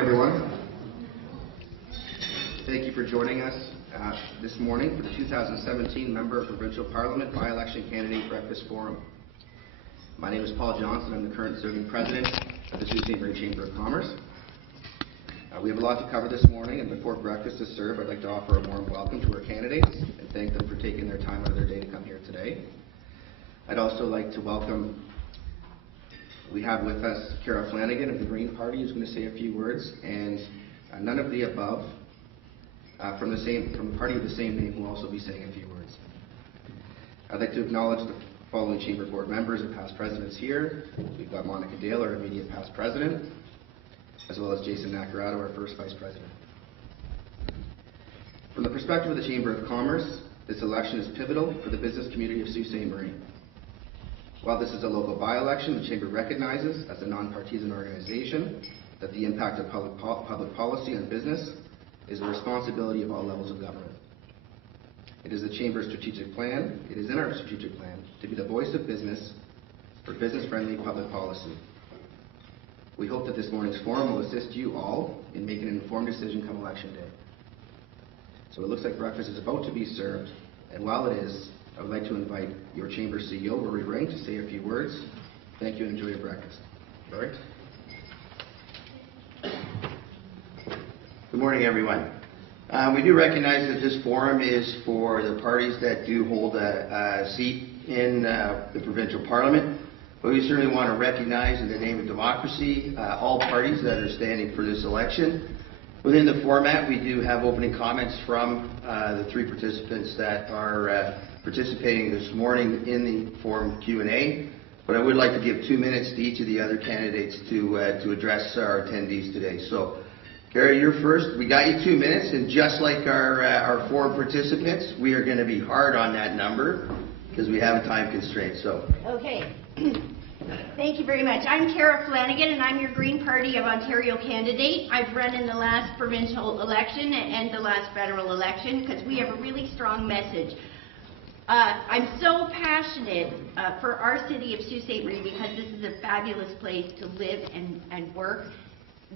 everyone. Thank you for joining us this morning for the 2017 Member of Provincial Parliament by-election candidate breakfast forum. My name is Paul Johnson. I'm the current serving president of the Sault Ste. Marie Chamber of Commerce. We have a lot to cover this morning, and before breakfast is served, I'd like to offer a warm welcome to our candidates and thank them for taking their time out of their day to come here today. I'd also like to welcome, we have with us Cara Flanagan of the Green Party, who's going to say a few words, and none of the above from the party of the same name who will also be saying a few words. I'd like to acknowledge the following Chamber Board members and past presidents here. We've got Monica Dale, our immediate past president, as well as Jason Nacarado, our first vice president. From the perspective of the Chamber of Commerce, this election is pivotal for the business community of Sault Ste. Marie. While this is a local by-election, the Chamber recognizes, as a non-partisan organization, that the impact of public policy on business is a responsibility of all levels of government. It is the Chamber's strategic plan, it is in our strategic plan, to be the voice of business for business-friendly public policy. We hope that this morning's forum will assist you all in making an informed decision come election day. So it looks like breakfast is about to be served, and while it is, I would like to invite your Chamber CEO, Rory Ring, to say a few words. Thank you and enjoy your breakfast. Rory? Good morning, everyone. We do recognize that this forum is for the parties that do hold a seat in the provincial parliament, but we certainly want to recognize, in the name of democracy, all parties that are standing for this election. Within the format, we do have opening comments from the three participants that are participating this morning in the forum Q&A, but I would like to give 2 minutes to each of the other candidates to address our attendees today. So, Cara, you're first. We got you 2 minutes, and just like our forum participants, we are going to be hard on that number because we have a time constraint. So. Okay. Thank you very much. I'm Cara Flanagan, and I'm your Green Party of Ontario candidate. I've run in the last provincial election and the last federal election because we have a really strong message. I'm so passionate for our city of Sault Ste. Marie because this is a fabulous place to live and work.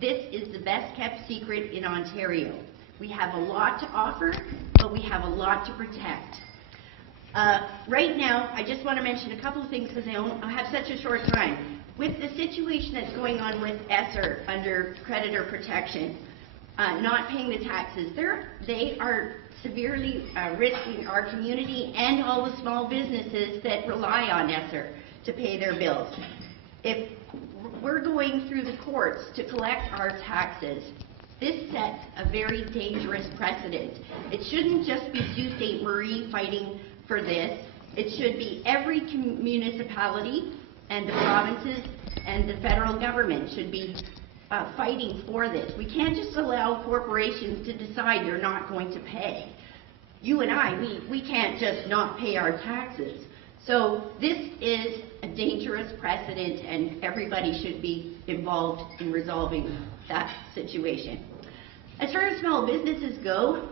This is the best kept secret in Ontario. We have a lot to offer, but we have a lot to protect. Right now, I just want to mention a couple of things because I have such a short time. With the situation that's going on with ESSER under creditor protection, not paying the taxes, they are severely risking our community and all the small businesses that rely on ESSER to pay their bills. If we're going through the courts to collect our taxes, this sets a very dangerous precedent. It shouldn't just be Sault Ste. Marie fighting for this. It should be every municipality and the provinces and the federal government should be fighting for this. We can't just allow corporations to decide they're not going to pay. You and I, we can't just not pay our taxes. So this is a dangerous precedent, and everybody should be involved in resolving that situation. As far as small businesses go,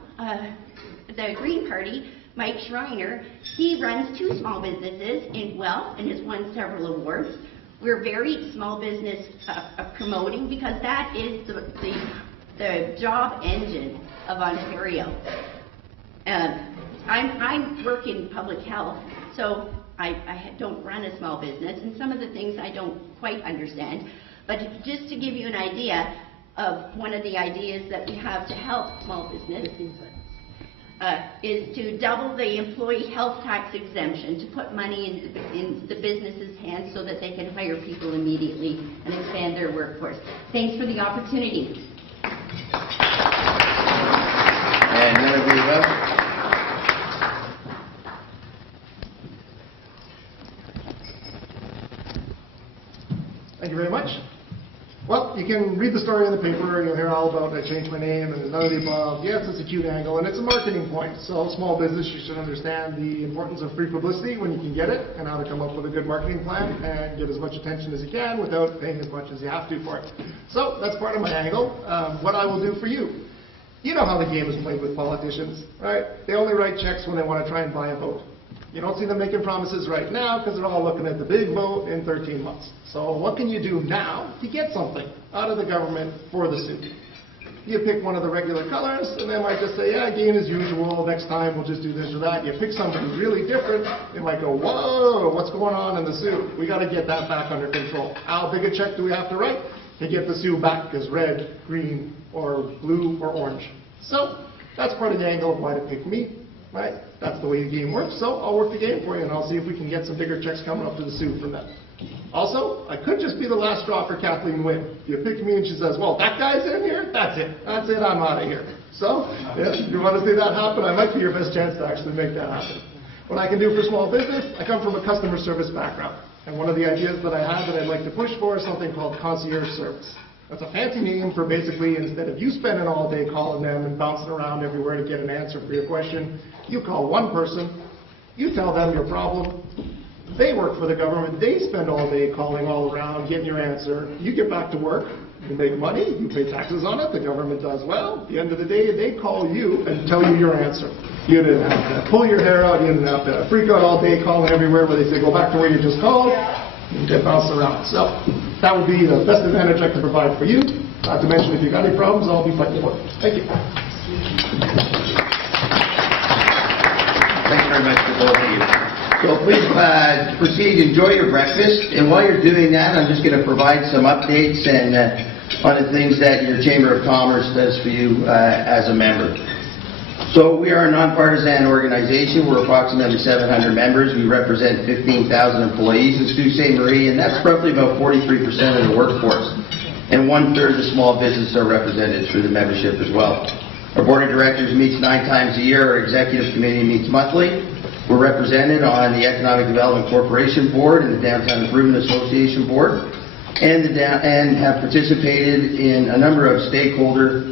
the Green Party, Mike Schreiner, he runs 2 small businesses in Guelph and has won several awards. We're very small business promoting because that is the job engine of Ontario. I work in public health, so I don't run a small business, and some of the things I don't quite understand. But just to give you an idea of one of the ideas that we have to help small business is to double the employee health tax exemption, to put money in the business's hands so that they can hire people immediately and expand their workforce. Thanks for the opportunity. And none of the above. Thank you very much. Well, you can read the story in the paper and you'll hear all about I changed my name and none of the above. Yes, it's a cute angle and it's a marketing point. So small business, you should understand the importance of free publicity when you can get it and how to come up with a good marketing plan and get as much attention as you can without paying as much as you have to for it. So that's part of my angle. What I will do for you. You know how the game is played with politicians, right? They only write checks when they want to try and buy a vote. You don't see them making promises right now because they're all looking at the big vote in 13 months. So what can you do now to get something out of the government for the suit? You pick one of the regular colors, and they might just say, yeah, again, as usual, next time we'll just do this or that. You pick something really different, they might go, whoa, what's going on in the suit? We got to get that back under control. How big a check do we have to write to get the suit back as red, green, or blue, or orange? So that's part of the angle of why to pick me, right? That's the way the game works, so I'll work the game for you, and I'll see if we can get some bigger checks coming up to the suit from them. Also, I could just be the last straw for Kathleen Wynne. You pick me and she says, well, that guy's in here? That's it. That's it, I'm out of here. So, if you want to see that happen, I might be your best chance to actually make that happen. What I can do for small business, I come from a customer service background. And one of the ideas that I have that I'd like to push for is something called concierge service. That's a fancy name for basically, instead of you spending all day calling them and bouncing around everywhere to get an answer for your question, you call one person, you tell them your problem. They work for the government. They spend all day calling all around, getting your answer. You get back to work. You make money. You pay taxes on it. The government does well. At the end of the day, they call you and tell you your answer. You didn't have to pull your hair out. You didn't have to freak out all day calling everywhere where they say, go back to where you just called. You get bounced around. So that would be the best advantage I can provide for you. Not to mention, if you've got any problems, I'll be fighting for it. Thank you. Thanks very much to both of you. So please proceed, enjoy your breakfast, and while you're doing that, I'm just going to provide some updates and on the things that your Chamber of Commerce does for you as a member. So we are a nonpartisan organization. We're approximately 700 members. We represent 15,000 employees in Sault Ste. Marie, and that's roughly about 43% of the workforce. And 1/3 of small businesses are represented through the membership as well. Our board of directors meets 9 times a year. Our executive committee meets monthly. We're represented on the Economic Development Corporation Board and the Downtown Improvement Association Board, and have participated in a number of stakeholder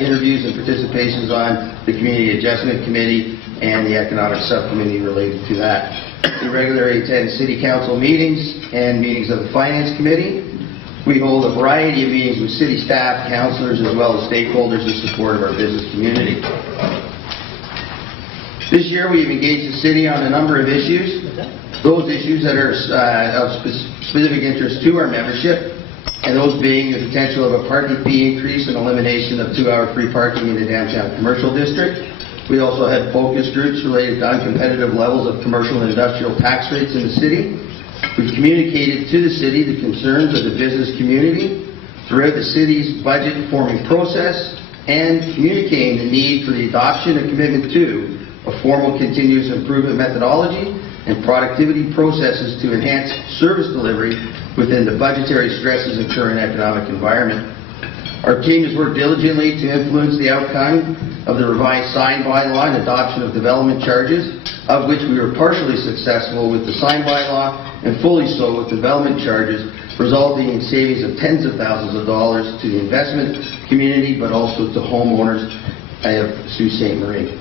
interviews and participations on the Community Adjustment Committee and the Economic Subcommittee related to that. We regularly attend city council meetings and meetings of the Finance Committee. We hold a variety of meetings with city staff, councillors, as well as stakeholders in support of our business community. This year we've engaged the city on a number of issues. Those issues that are of specific interest to our membership, and those being the potential of a parking fee increase and elimination of 2-hour free parking in the downtown commercial district. We also had focus groups related to uncompetitive levels of commercial and industrial tax rates in the city. We've communicated to the city the concerns of the business community throughout the city's budget forming process, and communicating the need for the adoption and commitment to a formal continuous improvement methodology and productivity processes to enhance service delivery within the budgetary stresses of current economic environment. Our team has worked diligently to influence the outcome of the revised sign bylaw and adoption of development charges, of which we were partially successful with the sign bylaw and fully so with development charges, resulting in savings of tens of thousands of dollars to the investment community, but also to homeowners of Sault Ste. Marie.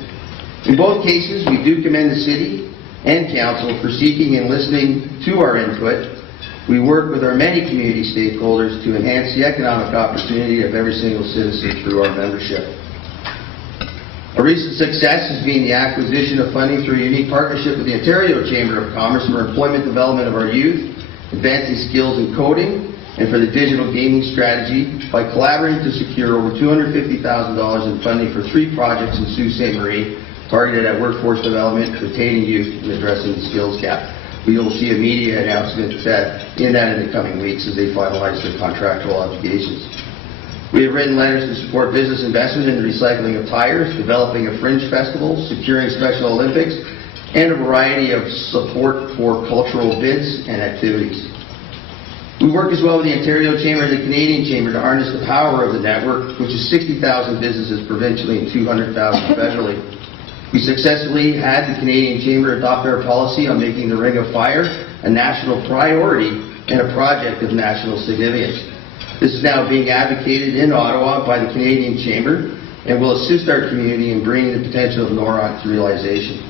In both cases, we do commend the city and council for seeking and listening to our input. We work with our many community stakeholders to enhance the economic opportunity of every single citizen through our membership. A recent success has been the acquisition of funding through a unique partnership with the Ontario Chamber of Commerce for employment development of our youth, advancing skills in coding, and for the digital gaming strategy by collaborating to secure over $250,000 in funding for 3 projects in Sault Ste. Marie, targeted at workforce development, retaining youth, and addressing the skills gap. We will see a media announcement in the coming weeks as they finalize their contractual obligations. We have written letters to support business investment in the recycling of tires, developing a fringe festival, securing Special Olympics, and a variety of support for cultural bids and activities. We work as well with the Ontario Chamber and the Canadian Chamber to harness the power of the network, which is 60,000 businesses provincially and 200,000 federally. We successfully had the Canadian Chamber adopt our policy on making the Ring of Fire a national priority and a project of national significance. This is now being advocated in Ottawa by the Canadian Chamber and will assist our community in bringing the potential of NOROC to realization.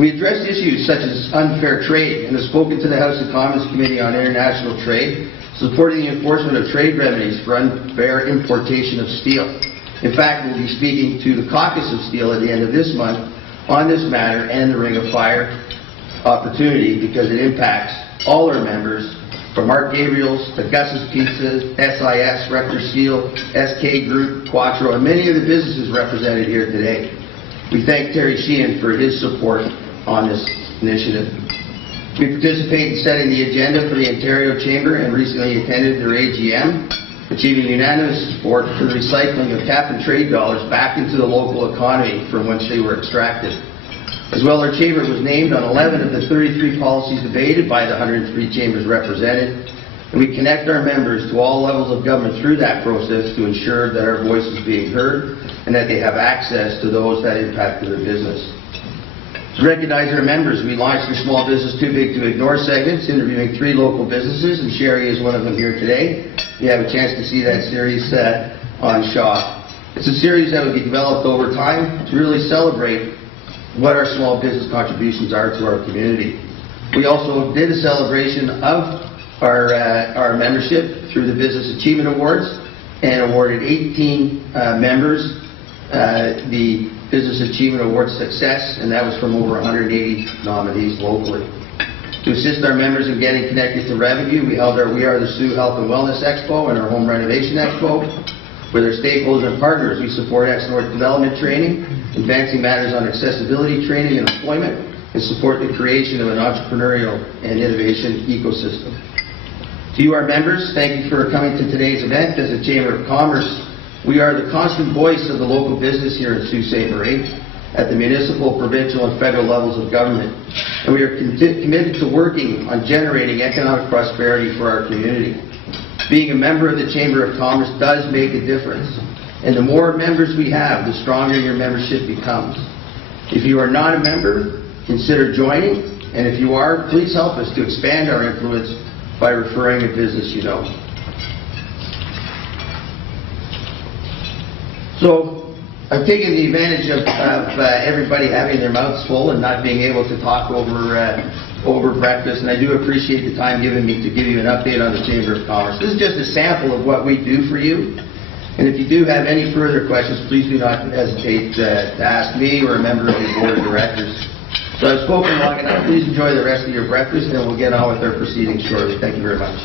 We addressed issues such as unfair trade and have spoken to the House of Commons Committee on International Trade, supporting the enforcement of trade remedies for unfair importation of steel. In fact, we'll be speaking to the Caucus of Steel at the end of this month on this matter and the Ring of Fire opportunity, because it impacts all our members, from Mark Gabriel's to Gus's Pizza, SIS, Rector Steel, SK Group, Quattro, and many of the businesses represented here today. We thank Terry Sheehan for his support on this initiative. We participate in setting the agenda for the Ontario Chamber and recently attended their AGM, achieving unanimous support for the recycling of cap-and-trade dollars back into the local economy from which they were extracted. As well, our Chamber was named on 11 of the 33 policies debated by the 103 chambers represented, and we connect our members to all levels of government through that process to ensure that our voice is being heard and that they have access to those that impact their business. To recognize our members, we launched the Small Business Too Big to Ignore segments, interviewing 3 local businesses, and Sherry is one of them here today. You have a chance to see that series on Shaw. It's a series that will be developed over time to really celebrate what our small business contributions are to our community. We also did a celebration of our membership through the Business Achievement Awards and awarded 18 members the Business Achievement Award Success, and that was from over 180 nominees locally. To assist our members in getting connected to revenue, we held our We Are the Sioux Health and Wellness Expo and our Home Renovation Expo. With our stakeholders and partners, we support ex-North development training, advancing matters on accessibility training and employment, and support the creation of an entrepreneurial and innovation ecosystem. To you, our members, thank you for coming to today's event. As a Chamber of Commerce, we are the constant voice of the local business here in Sault Ste. Marie at the municipal, provincial, and federal levels of government. And we are committed to working on generating economic prosperity for our community. Being a member of the Chamber of Commerce does make a difference. And the more members we have, the stronger your membership becomes. If you are not a member, consider joining. And if you are, please help us to expand our influence by referring a business you know. So I've taken the advantage of everybody having their mouths full and not being able to talk over breakfast, and I do appreciate the time given me to give you an update on the Chamber of Commerce. This is just a sample of what we do for you, and if you do have any further questions, please do not hesitate to ask me or a member of the Board of Directors. So I've spoken long enough. Please enjoy the rest of your breakfast, and we'll get on with our proceedings shortly. Thank you very much.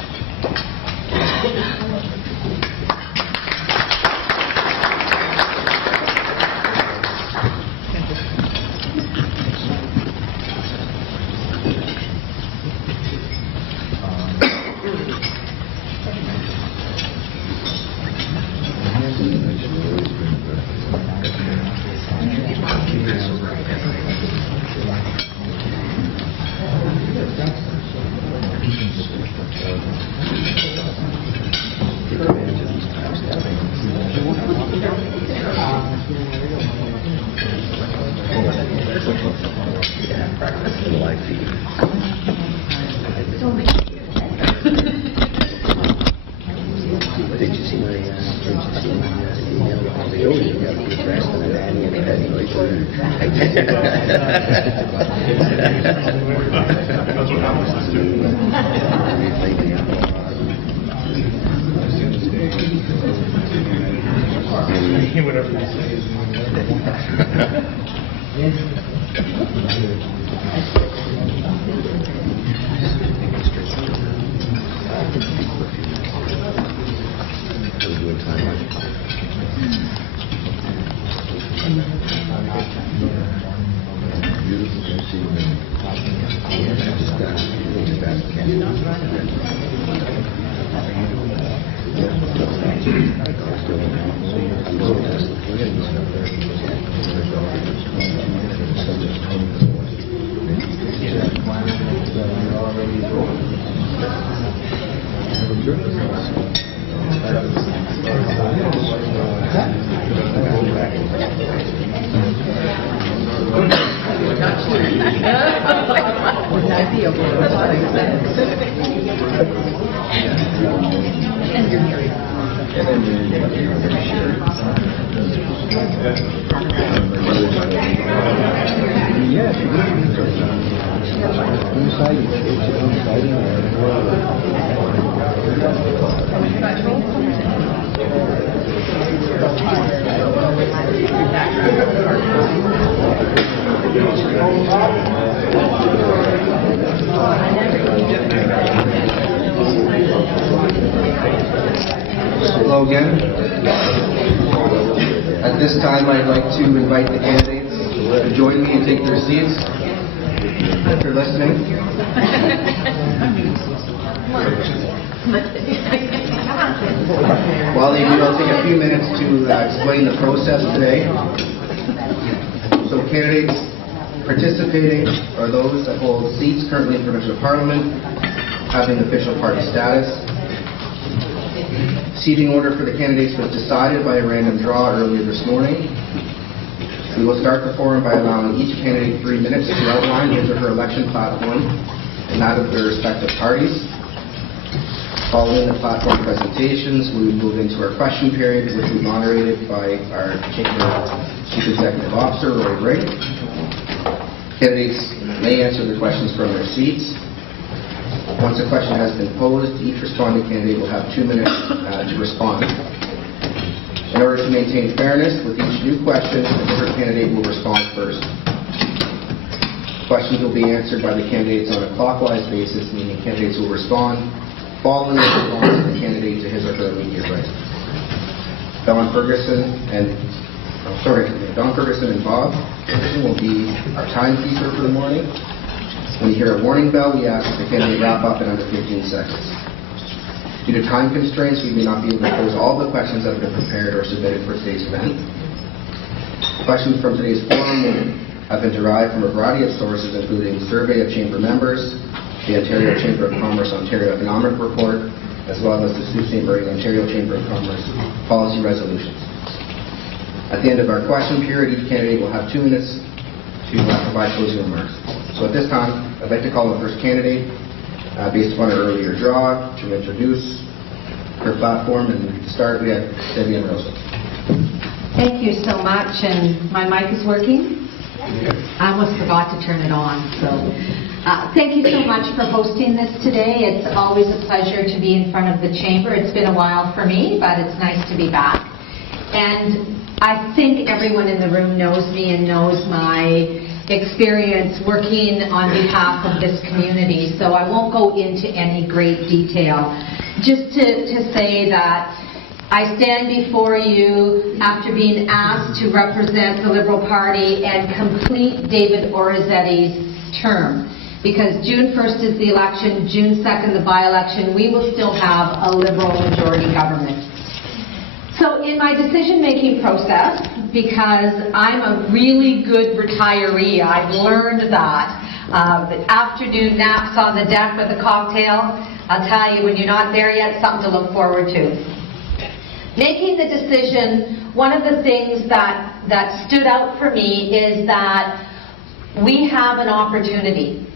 Hello again. At this time, I'd like to invite the candidates to join me and take their seats. If you're listening. While they do, I'll take a few minutes to explain the process today. So candidates participating are those that hold seats currently in provincial parliament, having official party status. Seating order for the candidates was decided by a random draw earlier this morning. We will start the forum by allowing each candidate 3 minutes to outline his or her election platform and that of their respective parties. Following the platform presentations, we will move into our question period, which will be moderated by our Chamber Chief Executive Officer, Roy Ring. Candidates may answer the questions from their seats. Once a question has been posed, each responding candidate will have 2 minutes to respond. In order to maintain fairness, with each new question, a different candidate will respond first. Questions will be answered by the candidates on a clockwise basis, meaning candidates will respond following the response of the candidate to his or her immediate right. Don Ferguson and Bob Ferguson will be our timekeeper for the morning. When you hear a warning bell, we ask that the candidate wrap up in under 15 seconds. Due to time constraints, we may not be able to pose all the questions that have been prepared or submitted for today's event. Questions from today's forum have been derived from a variety of sources, including survey of chamber members, the Ontario Chamber of Commerce Ontario Economic Report, as well as the Sault Ste. Ontario Chamber of Commerce policy resolutions. At the end of our question period, each candidate will have 2 minutes to provide closing remarks. So at this time, I'd like to call the first candidate, based upon our earlier draw, to introduce her platform. And to start, we have Debbie Amoroso. Thank you so much. And my mic is working? I almost forgot to turn it on. So thank you so much for hosting this today. It's always a pleasure to be in front of the Chamber. It's been a while for me, but it's nice to be back. And I think everyone in the room knows me and knows my experience working on behalf of this community, so I won't go into any great detail. Just to say that I stand before you after being asked to represent the Liberal Party and complete David Orizetti's term, because June 1st is the election, June 2nd the by-election. We will still have a Liberal majority government. So in my decision-making process, because I'm a really good retiree, I've learned that. Afternoon naps on the deck with a cocktail, I'll tell you, when you're not there yet, something to look forward to. Making the decision, one of the things that stood out for me is that we have an opportunity.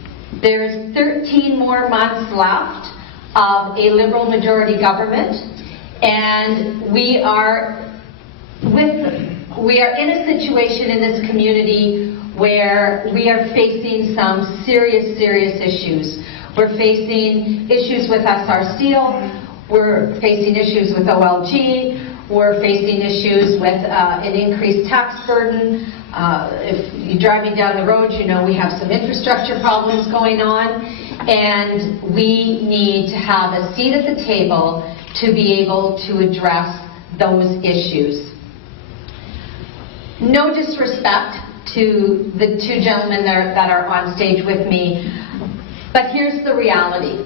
There's 13 more months left of a Liberal majority government, and we are in a situation in this community where we are facing some serious issues. We're facing issues with SR Steel, we're facing issues with OLG, we're facing issues with an increased tax burden. If you're driving down the road, you know we have some infrastructure problems going on, and we need to have a seat at the table to be able to address those issues. No disrespect to the two gentlemen that are on stage with me, but here's the reality.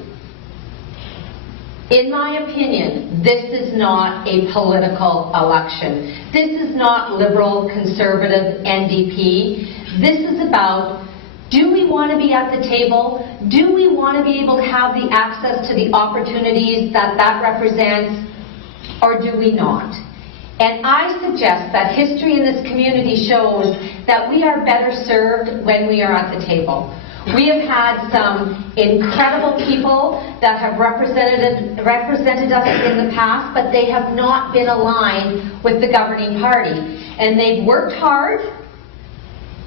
In my opinion, this is not a political election. This is not Liberal, Conservative, NDP. This is about, do we want to be at the table? Do we want to be able to have the access to the opportunities that represents, or do we not? And I suggest that history in this community shows that we are better served when we are at the table. We have had some incredible people that have represented us in the past, but they have not been aligned with the governing party. And they've worked hard,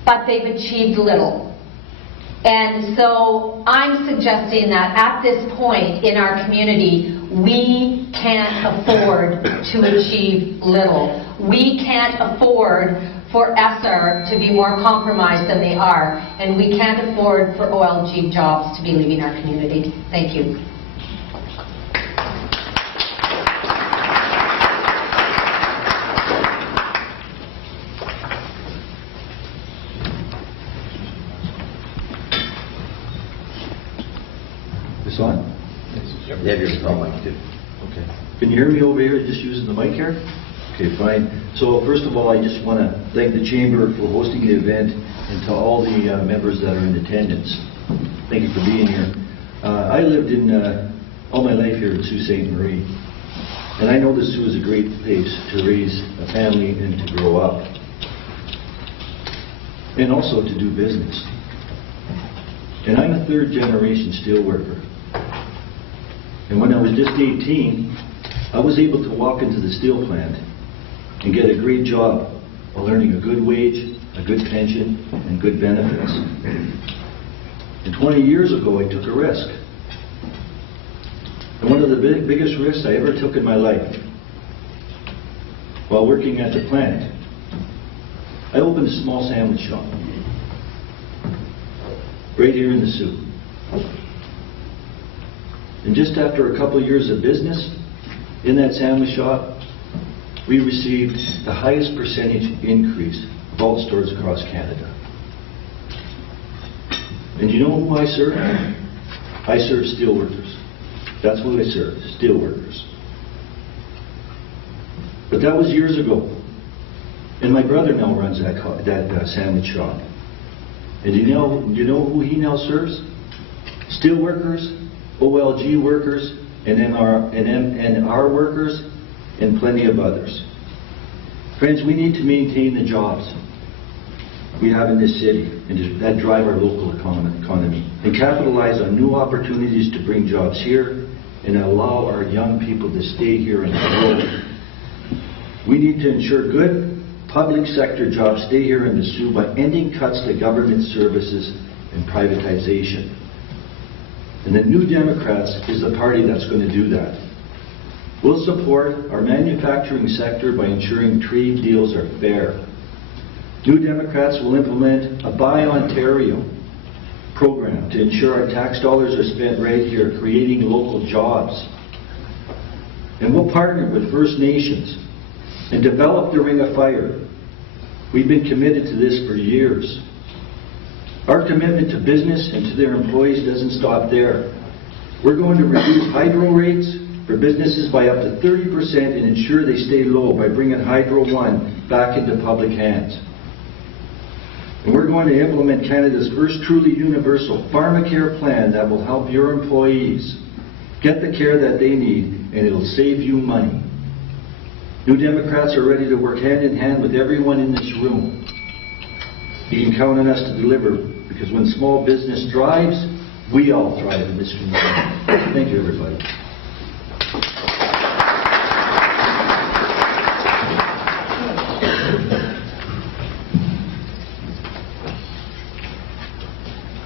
but they've achieved little. And so I'm suggesting that at this point in our community, we can't afford to achieve little. We can't afford for SR to be more compromised than they are, and we can't afford for OLG jobs to be leaving our community. Thank you. This on? Yeah, you're mic too. Okay. Can you hear me over here, just using the mic here? Okay, fine. So first of all, I just want to thank the Chamber for hosting the event and to all the members that are in attendance. Thank you for being here. I lived in all my life here in Sault Ste. Marie, and I know the Sault is a great place to raise a family and to grow up, and also to do business. And I'm a third-generation steelworker. And when I was just 18, I was able to walk into the steel plant and get a great job while earning a good wage, a good pension, and good benefits. And 20 years ago, I took a risk. And one of the biggest risks I ever took in my life, while working at the plant, I opened a small sandwich shop right here in the Sault. And just after a couple of years of business in that sandwich shop, we received the highest percentage increase of all stores across Canada. And you know who I serve? I serve steelworkers. That's who I serve, steelworkers. But that was years ago. And my brother now runs that sandwich shop. And you know who he now serves? Steelworkers, OLG workers, and NR workers, and plenty of others. Friends, we need to maintain the jobs we have in this city and that drive our local economy, and capitalize on new opportunities to bring jobs here and allow our young people to stay here and grow. We need to ensure good public sector jobs stay here in the Sault by ending cuts to government services and privatization. And the New Democrats is the party that's going to do that. We'll support our manufacturing sector by ensuring trade deals are fair. New Democrats will implement a Buy Ontario program to ensure our tax dollars are spent right here, creating local jobs. And we'll partner with First Nations and develop the Ring of Fire. We've been committed to this for years. Our commitment to business and to their employees doesn't stop there. We're going to reduce hydro rates for businesses by up to 30% and ensure they stay low by bringing Hydro One back into public hands. And we're going to implement Canada's first truly universal pharmacare plan that will help your employees get the care that they need, and it'll save you money. New Democrats are ready to work hand in hand with everyone in this room. You can count on us to deliver, because when small business thrives, we all thrive in this community. Thank you, everybody.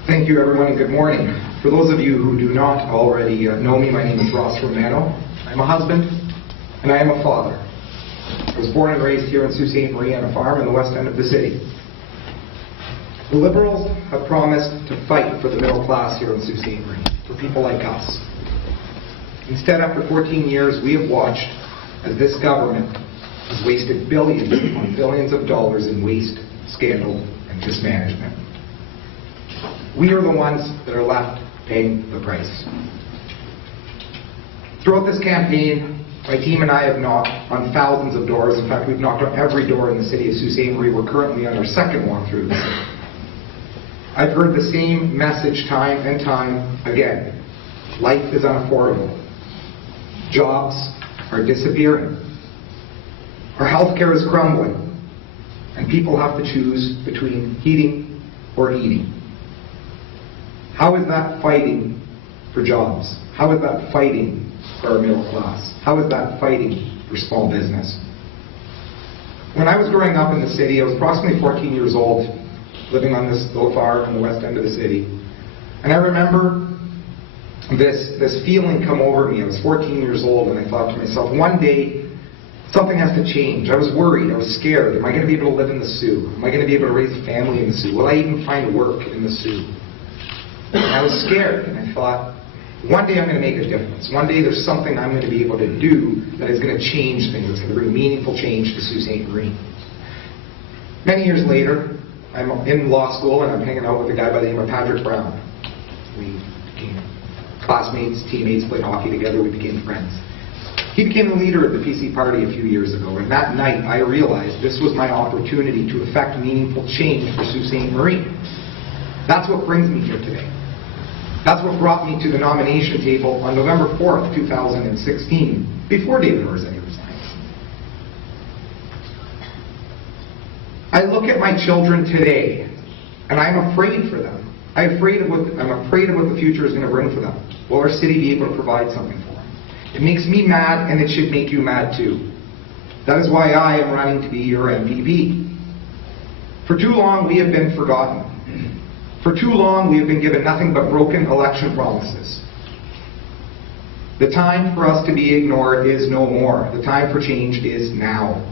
Thank you, everyone, and good morning. For those of you who do not already know me, my name is Ross Romano. I'm a husband, and I am a father. I was born and raised here in Sault Ste. Marie on a farm in the west end of the city. The Liberals have promised to fight for the middle class here in Sault Ste. Marie, for people like us. Instead, after 14 years, we have watched as this government has wasted billions on billions of dollars in waste, scandal, and mismanagement. We are the ones that are left paying the price. Throughout this campaign, my team and I have knocked on thousands of doors. In fact, we've knocked on every door in the city of Sault Ste. Marie. We're currently on our second walk through the city. I've heard the same message time and time again. Life is unaffordable. Jobs are disappearing. Our healthcare is crumbling. And people have to choose between heating or eating. How is that fighting for jobs? How is that fighting for our middle class? How is that fighting for small business? When I was growing up in the city, I was approximately 14 years old, living on this little farm in the west end of the city. And I remember this feeling come over me. I was 14 years old, and I thought to myself, one day, something has to change. I was worried. I was scared. Am I going to be able to live in the Soo? Am I going to be able to raise a family in the Soo? Will I even find work in the Soo? And I was scared, and I thought, one day I'm going to make a difference. One day there's something I'm going to be able to do that is going to change things. It's going to bring meaningful change to Sault Ste. Marie. Many years later, I'm in law school, and I'm hanging out with a guy by the name of Patrick Brown. We became classmates, teammates, played hockey together, we became friends. He became the leader of the PC party a few years ago, and that night I realized this was my opportunity to effect meaningful change for Sault Ste. Marie. That's what brings me here today. That's what brought me to the nomination table on November 4th, 2016, before David Orzeni resigned. I look at my children today, and I'm afraid for them. I'm afraid of what the future is going to bring for them. Will our city be able to provide something for them? It makes me mad, and it should make you mad too. That is why I am running to be your MPP. For too long, we have been forgotten. For too long, we have been given nothing but broken election promises. The time for us to be ignored is no more. The time for change is now.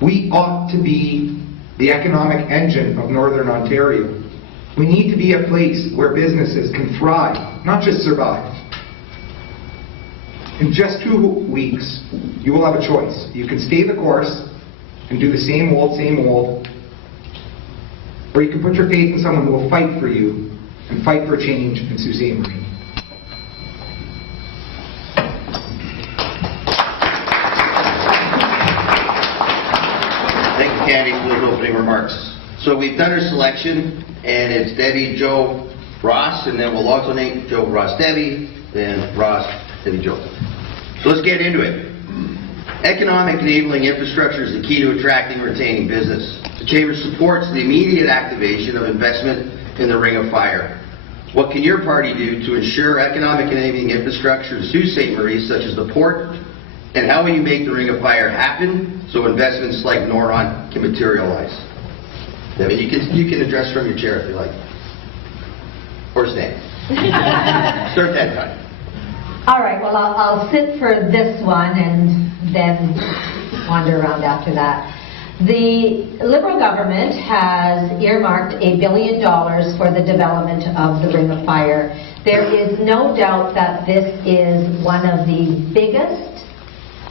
We ought to be the economic engine of Northern Ontario. We need to be a place where businesses can thrive, not just survive. In just 2 weeks, you will have a choice. You can stay the course and do the same old, or you can put your faith in someone who will fight for you and fight for change in Sault Ste. Marie. Thank you, Candy, for those opening remarks. So we've done our selection, and it's Debbie, Joe, Ross, and then we'll alternate Joe, Ross, Debbie, then Ross, Debbie, Joe. So let's get into it. Economic enabling infrastructure is the key to attracting and retaining business. The Chamber supports the immediate activation of investment in the Ring of Fire. What can your party do to ensure economic enabling infrastructure in Sault Ste. Marie, such as the port, and how will you make the Ring of Fire happen so investments like Noron can materialize? Debbie, you can address from your chair if you like. Or stand. Start that time. All right, well, I'll sit for this one and then wander around after that. The Liberal government has earmarked $1 billion for the development of the Ring of Fire. There is no doubt that this is one of the biggest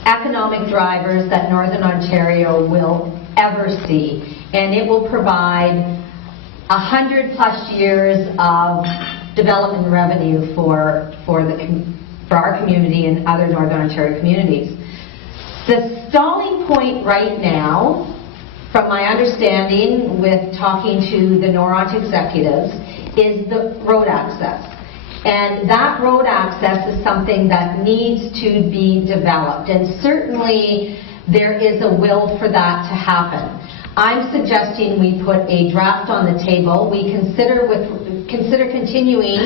economic drivers that Northern Ontario will ever see, and it will provide 100+ years of development revenue for our community and other Northern Ontario communities. The stalling point right now, from my understanding with talking to the Noront executives, is the road access. And that road access is something that needs to be developed. And certainly there is a will for that to happen. I'm suggesting we put a draft on the table. We consider continuing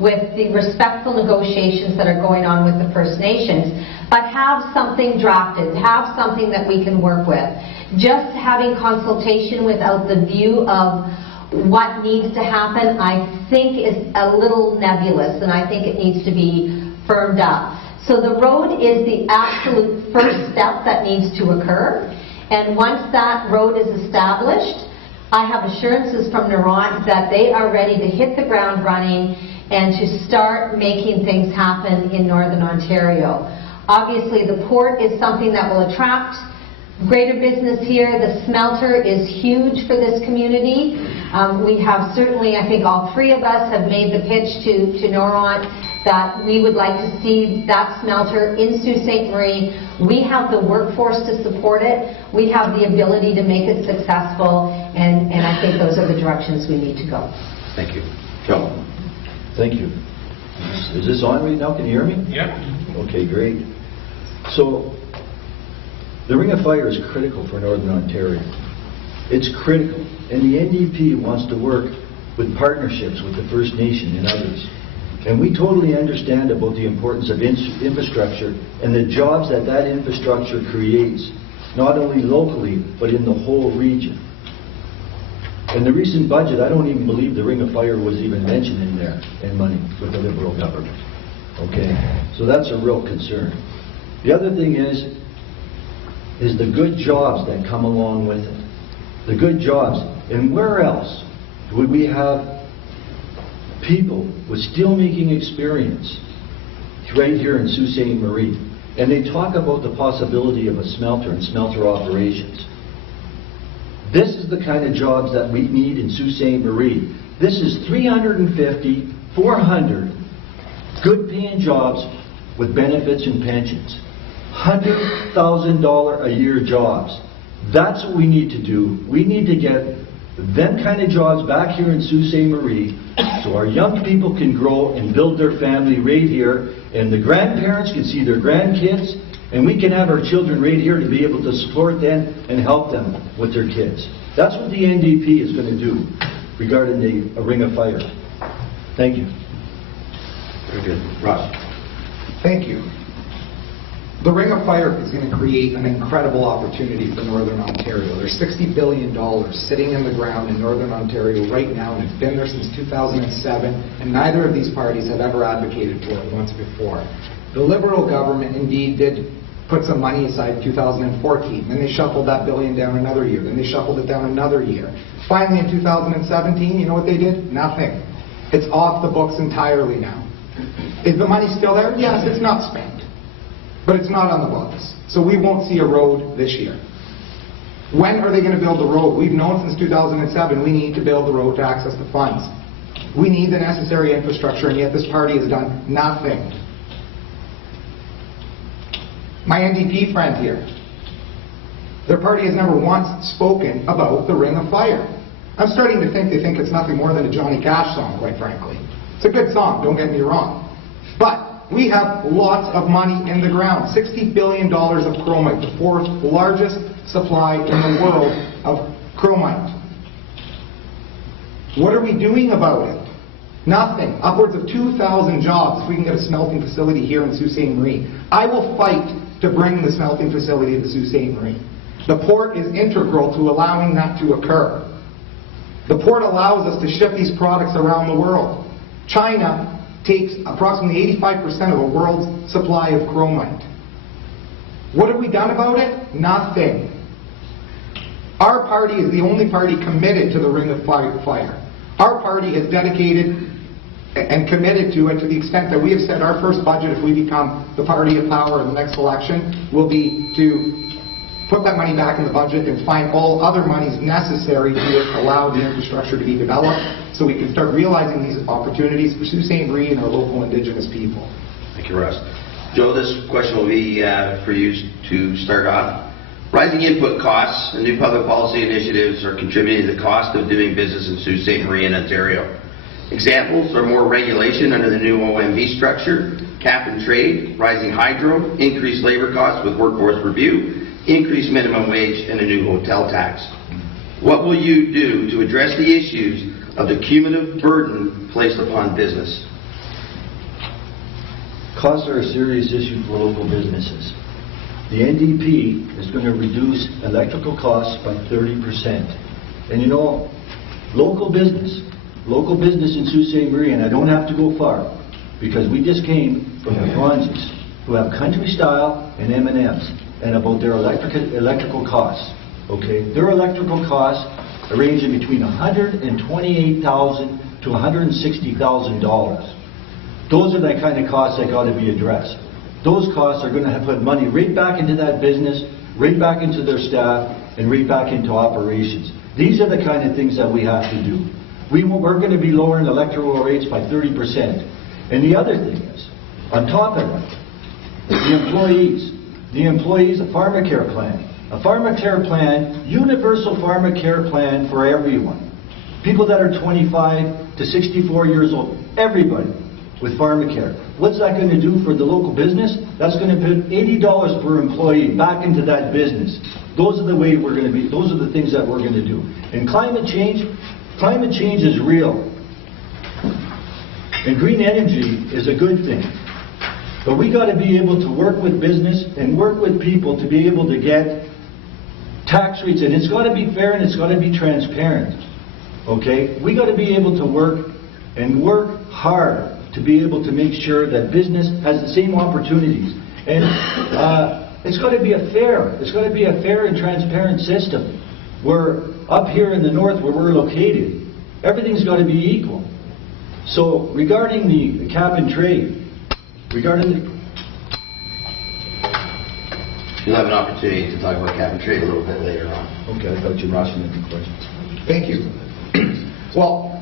with the respectful negotiations that are going on with the First Nations, but have something drafted, have something that we can work with. Just having consultation without the view of what needs to happen, I think is a little nebulous, and I think it needs to be firmed up. So the road is the absolute first step that needs to occur, and once that road is established, I have assurances from Noront that they are ready to hit the ground running and to start making things happen in Northern Ontario. Obviously, the port is something that will attract greater business here. The smelter is huge for this community. We have certainly, I think all three of us have made the pitch to Noront that we would like to see that smelter in Sault Ste. Marie. We have the workforce to support it. We have the ability to make it successful, and I think those are the directions we need to go. Thank you. Joe. Thank you. Is this on right now? Can you hear me? Yeah. Okay, great. So, the Ring of Fire is critical for Northern Ontario. It's critical. And the NDP wants to work with partnerships with the First Nation and others. And we totally understand about the importance of infrastructure and the jobs that infrastructure creates, not only locally, but in the whole region. In the recent budget, I don't even believe the Ring of Fire was even mentioned in there, in money, with the Liberal government. Okay? So that's a real concern. The other thing is the good jobs that come along with it. The good jobs. And where else would we have people with steelmaking experience right here in Sault Ste. Marie? And they talk about the possibility of a smelter and smelter operations. This is the kind of jobs that we need in Sault Ste. Marie. This is 350, 400 good paying jobs with benefits and pensions. $100,000 a year jobs. That's what we need to do. We need to get them kind of jobs back here in Sault Ste. Marie so our young people can grow and build their family right here, and the grandparents can see their grandkids, and we can have our children right here to be able to support them and help them with their kids. That's what the NDP is going to do regarding the Ring of Fire. Thank you. Very good. Ross? Thank you. The Ring of Fire is going to create an incredible opportunity for Northern Ontario. There's $60 billion sitting in the ground in Northern Ontario right now, and it's been there since 2007, and neither of these parties have ever advocated for it once before. The Liberal government indeed did put some money aside in 2014, then they shuffled that billion down another year, then they shuffled it down another year. Finally in 2017, you know what they did? Nothing. It's off the books entirely now. Is the money still there? Yes, it's not spent. But it's not on the books. So we won't see a road this year. When are they going to build the road? We've known since 2007 we need to build the road to access the funds. We need the necessary infrastructure, and yet this party has done nothing. My NDP friend here, their party has never once spoken about the Ring of Fire. I'm starting to think they think it's nothing more than a Johnny Cash song, quite frankly. It's a good song, don't get me wrong. But we have lots of money in the ground. $60 billion of chromite, the fourth largest supply in the world of chromite. What are we doing about it? Nothing. Upwards of 2,000 jobs if we can get a smelting facility here in Sault Ste. Marie. I will fight to bring the smelting facility to Sault Ste. Marie. The port is integral to allowing that to occur. The port allows us to ship these products around the world. China takes approximately 85% of the world's supply of chromite. What have we done about it? Nothing. Our party is the only party committed to the Ring of Fire. Our party has dedicated and committed to it to the extent that we have said our first budget, if we become the party of power in the next election, will be to put that money back in the budget and find all other monies necessary to allow the infrastructure to be developed so we can start realizing these opportunities for Sault Ste. Marie and our local Indigenous people. Thank you, Russ. Joe, this question will be for you to start off. Rising input costs and new public policy initiatives are contributing to the cost of doing business in Sault Ste. Marie and Ontario. Examples are more regulation under the new OMB structure, cap and trade, rising hydro, increased labor costs with workforce review, increased minimum wage, and a new hotel tax. What will you do to address the issues of the cumulative burden placed upon business? Costs are a serious issue for local businesses. The NDP is going to reduce electrical costs by 30%. And you know, local business in Sault Ste. Marie, and I don't have to go far, because we just came from the Franzis, who have country style and M&Ms, and about their electrical costs. Okay, their electrical costs are ranging between $128,000 to $160,000. Those are the kind of costs that got to be addressed. Those costs are going to put money right back into that business, right back into their staff, and right back into operations. These are the kind of things that we have to do. We're going to be lowering electrical rates by 30%. And the other thing is, on top of that, the employees, a pharmacare plan. A pharmacare plan, universal pharmacare plan for everyone. People that are 25 to 64 years old, everybody with pharmacare. What's that going to do for the local business? That's going to put $80 per employee back into that business. Those are the way we're going to be, those are the things that we're going to do. And climate change is real. And green energy is a good thing. But we got to be able to work with business and work with people to be able to get tax rates, and it's got to be fair and it's got to be transparent. okay? We got to be able to work and work hard to be able to make sure that business has the same opportunities. And it's got to be a fair and transparent system. We're up here in the north where we're located. Everything's got to be equal. So regarding the cap and trade, You'll have an opportunity to talk about cap and trade a little bit later on. Okay, I thought you were asking any questions. Thank you. Well,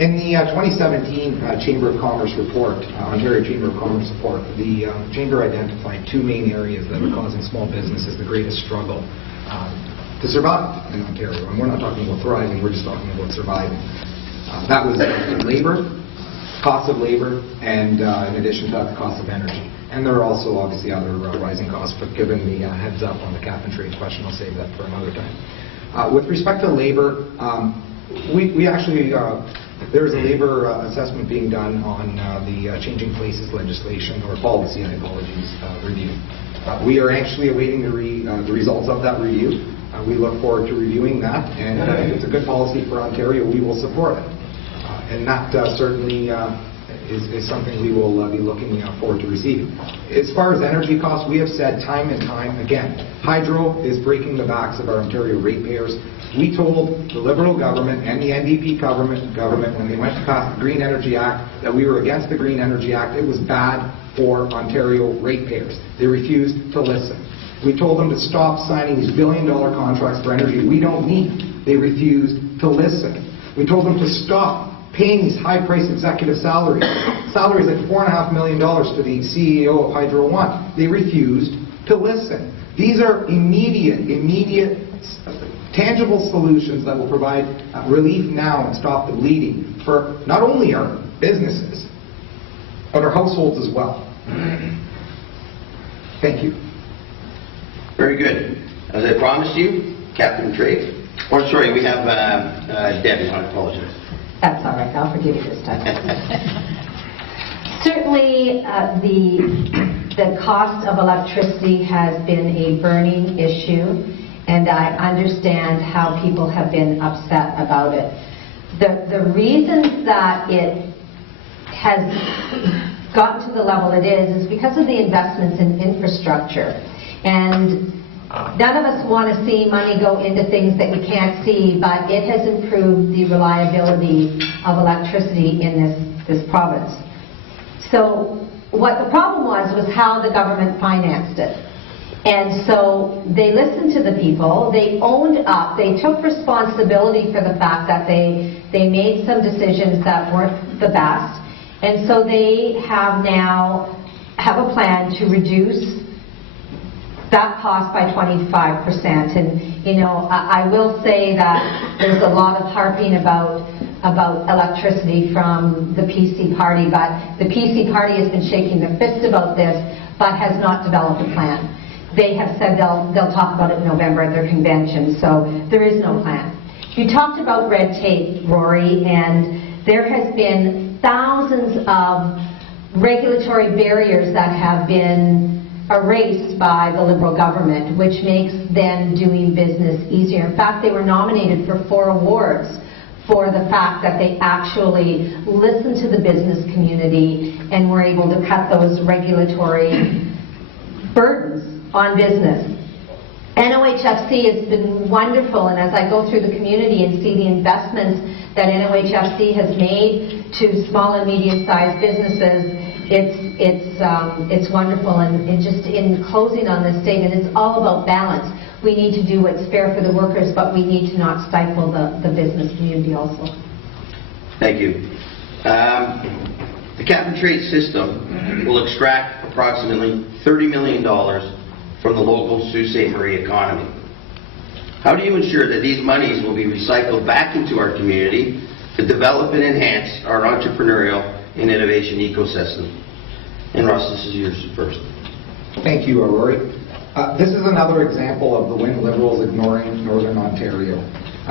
in the 2017 Chamber of Commerce report, Ontario Chamber of Commerce report, the Chamber identified two main areas that are causing small businesses the greatest struggle to survive in Ontario. And we're not talking about thriving, we're just talking about surviving. That was labor, cost of labor, and in addition to that, the cost of energy. And there are also obviously other rising costs, but given the heads up on the cap and trade question, I'll save that for another time. With respect to labor, we actually, there's a labor assessment being done on the Changing Places legislation, or policy, review. We are actually awaiting the results of that review. We look forward to reviewing that, and if it's a good policy for Ontario, we will support it. And that certainly is something we will be looking forward to receiving. As far as energy costs, we have said time and time again, hydro is breaking the backs of our Ontario ratepayers. We told the Liberal government and the NDP government when they went to pass the Green Energy Act that we were against the Green Energy Act. It was bad for Ontario ratepayers. They refused to listen. We told them to stop signing these billion-dollar contracts for energy we don't need. They refused to listen. We told them to stop paying these high-priced executive salaries at $4.5 million to the CEO of Hydro One. They refused to listen. These are immediate, tangible solutions that will provide relief now and stop the bleeding for not only our businesses, but our households as well. Thank you. Very good. As I promised you, Captain Trade. Or sorry, we have Debbie. I apologize. That's all right. I'll forgive you this time. Certainly, the cost of electricity has been a burning issue, and I understand how people have been upset about it. The reasons that it has gotten to the level it is because of the investments in infrastructure. And none of us want to see money go into things that we can't see, but it has improved the reliability of electricity in this province. So what the problem was how the government financed it. And so they listened to the people, they owned up, they took responsibility for the fact that they made some decisions that weren't the best. And so they now have a plan to reduce that cost by 25%. And, I will say that there's a lot of harping about electricity from the PC party, but the PC party has been shaking their fist about this, but has not developed a plan. They have said they'll talk about it in November at their convention, so there is no plan. You talked about red tape, Rory, and there has been thousands of regulatory barriers that have been erased by the Liberal government, which makes them doing business easier. In fact, they were nominated for 4 awards for the fact that they actually listened to the business community and were able to cut those regulatory burdens on business. NOHFC has been wonderful, and as I go through the community and see the investments that NOHFC has made to small and medium-sized businesses, it's wonderful. And just in closing on this statement, it's all about balance. We need to do what's fair for the workers, but we need to not stifle the business community also. Thank you. The cap and trade system will extract approximately $30 million from the local Sault Ste. Marie economy. How do you ensure that these monies will be recycled back into our community to develop and enhance our entrepreneurial and innovation ecosystem? And Russ, this is yours first. Thank you, Rory. This is another example of the Wynne Liberals ignoring Northern Ontario.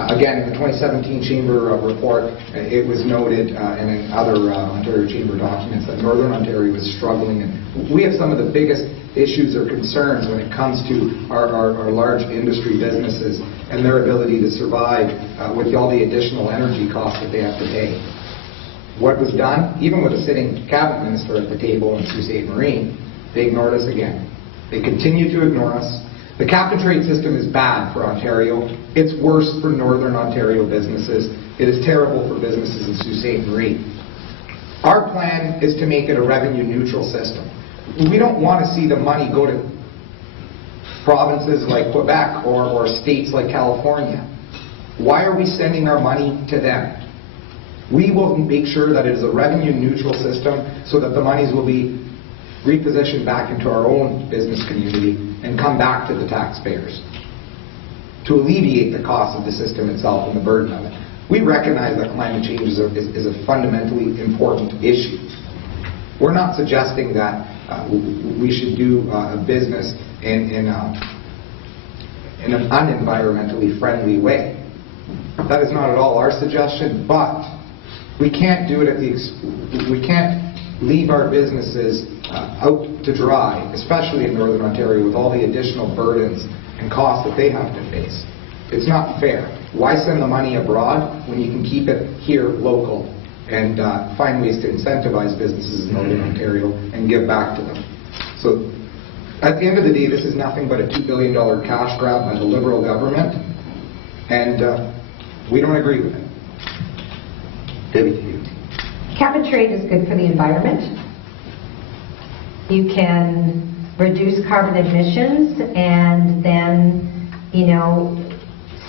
Again, in the 2017 Chamber report, it was noted, and in other Ontario Chamber documents, that Northern Ontario is struggling. And we have some of the biggest issues or concerns when it comes to our large industry businesses and their ability to survive with all the additional energy costs that they have to pay. What was done, even with a sitting cabinet minister at the table in Sault Ste. Marine, they ignored us again. They continue to ignore us. The cap-and-trade system is bad for Ontario. It's worse for Northern Ontario businesses. It is terrible for businesses in Sault Ste. Marie. Our plan is to make it a revenue-neutral system. We don't want to see the money go to provinces like Quebec or states like California. Why are we sending our money to them? We will make sure that it is a revenue-neutral system so that the monies will be repositioned back into our own business community and come back to the taxpayers to alleviate the cost of the system itself and the burden of it. We recognize that climate change is a fundamentally important issue. We're not suggesting that we should do business in an unenvironmentally friendly way. That is not at all our suggestion, but we can't do it we can't leave our businesses out to dry, especially in Northern Ontario, with all the additional burdens and costs that they have to face. It's not fair. Why send the money abroad when you can keep it here local and find ways to incentivize businesses in Northern Ontario and give back to them? So at the end of the day, this is nothing but a $2 billion cash grab by the Liberal government, and we don't agree with it. Debbie. Cap and trade is good for the environment. You can reduce carbon emissions and then,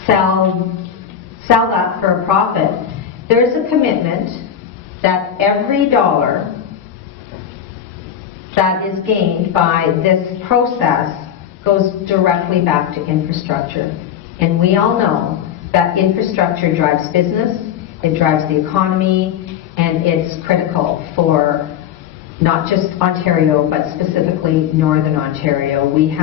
sell that for a profit. There's a commitment that every dollar that is gained by this process goes directly back to infrastructure. And we all know that infrastructure drives business, it drives the economy, and it's critical for not just Ontario, but specifically Northern Ontario. We're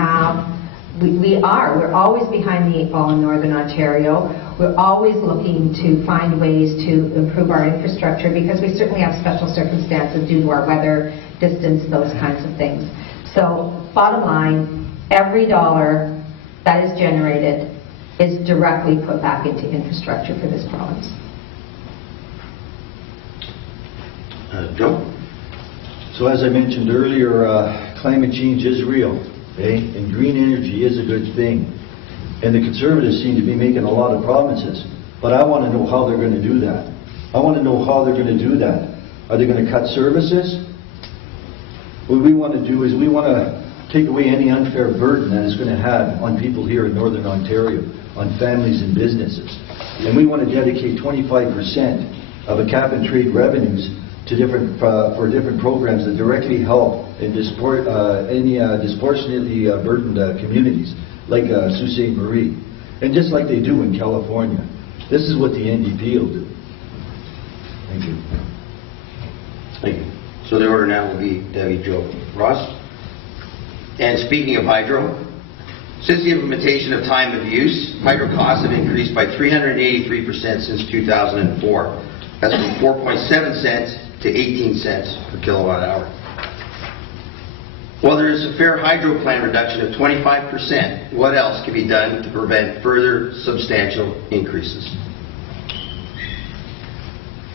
always behind the eight ball in Northern Ontario. We're always looking to find ways to improve our infrastructure because we certainly have special circumstances due to our weather, distance, those kinds of things. So bottom line, every dollar that is generated is directly put back into infrastructure for this province. Joe? So as I mentioned earlier, climate change is real, and green energy is a good thing. And the Conservatives seem to be making a lot of promises, but I want to know how they're going to do that. I want to know how they're going to do that. Are they going to cut services? What we want to do is we want to take away any unfair burden that it's going to have on people here in Northern Ontario, on families and businesses. And we want to dedicate 25% of the cap and trade revenues to different programs that directly help and any disproportionately burdened communities like Sault Ste. Marie, and just like they do in California. This is what the NDP will do. Thank you. Thank you. So the order now will be Debbie, Joe, Ross. And speaking of hydro, since the implementation of time of use, hydro costs have increased by 383% since 2004. That's from 4.7 cents to 18 cents per kilowatt hour. While there is a fair hydro plan reduction of 25%, what else can be done to prevent further substantial increases?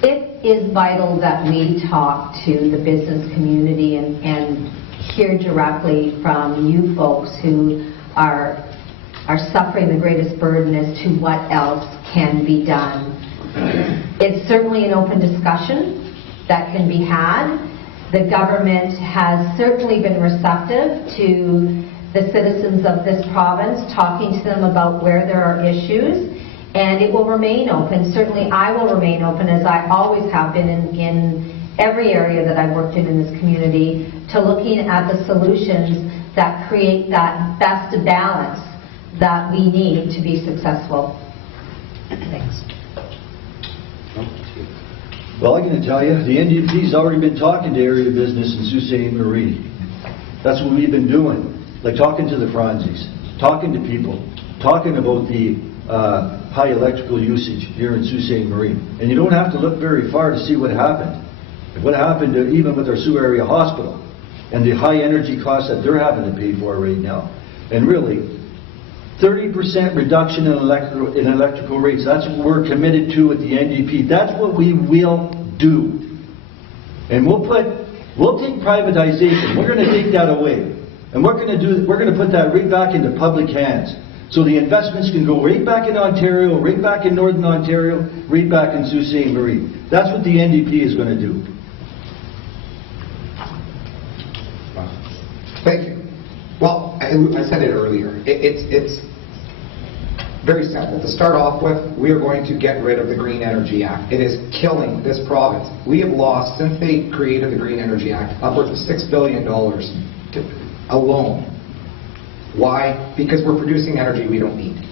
It is vital that we talk to the business community and hear directly from you folks who are suffering the greatest burden as to what else can be done. It's certainly an open discussion that can be had. The government has certainly been receptive to the citizens of this province, talking to them about where there are issues, and it will remain open. Certainly I will remain open, as I always have been in every area that I've worked in this community, to looking at the solutions that create that best balance that we need to be successful. Thanks. Well, I'm going to tell you, the NDP's already been talking to area business in Sault Ste. Marie. That's what we've been doing, like talking to the Franzis, talking to people, talking about the high electrical usage here in Sault Ste. Marie. And you don't have to look very far to see what happened. What happened even with our Sioux Area Hospital and the high energy costs that they're having to pay for right now. And really, 30% reduction in electrical rates. That's what we're committed to with the NDP. That's what we will do. And we'll take privatization. We're going to take that away. And we're going to put that right back into public hands. So the investments can go right back in Ontario, right back in Northern Ontario, right back in Sault Ste. Marie. That's what the NDP is going to do. Thank you. Well, I said it earlier. It's very simple. To start off with, we are going to get rid of the Green Energy Act. It is killing this province. We have lost, since they created the Green Energy Act, upwards of $6 billion alone. Why? Because we're producing energy we don't need.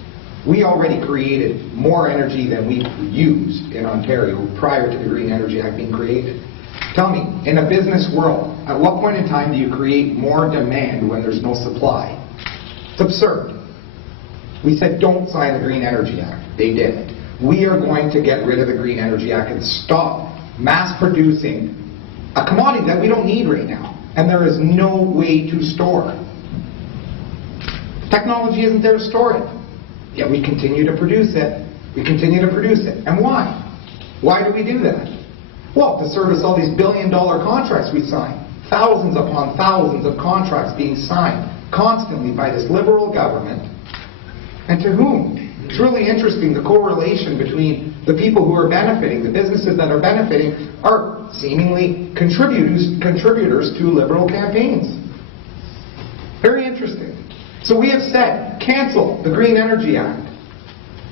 We already created more energy than we used in Ontario prior to the Green Energy Act being created. Tell me, in a business world, at what point in time do you create more demand when there's no supply? It's absurd. We said don't sign the Green Energy Act. They did it. We are going to get rid of the Green Energy Act and stop mass producing a commodity that we don't need right now. And there is no way to store it. Technology isn't there to store it. Yet we continue to produce it. We continue to produce it. And why? Why do we do that? Well, to service all these billion-dollar contracts we sign. Thousands upon thousands of contracts being signed constantly by this Liberal government. And to whom? It's really interesting, the correlation between the people who are benefiting, the businesses that are benefiting, are seemingly contributors to Liberal campaigns. Very interesting. So we have said, cancel the Green Energy Act.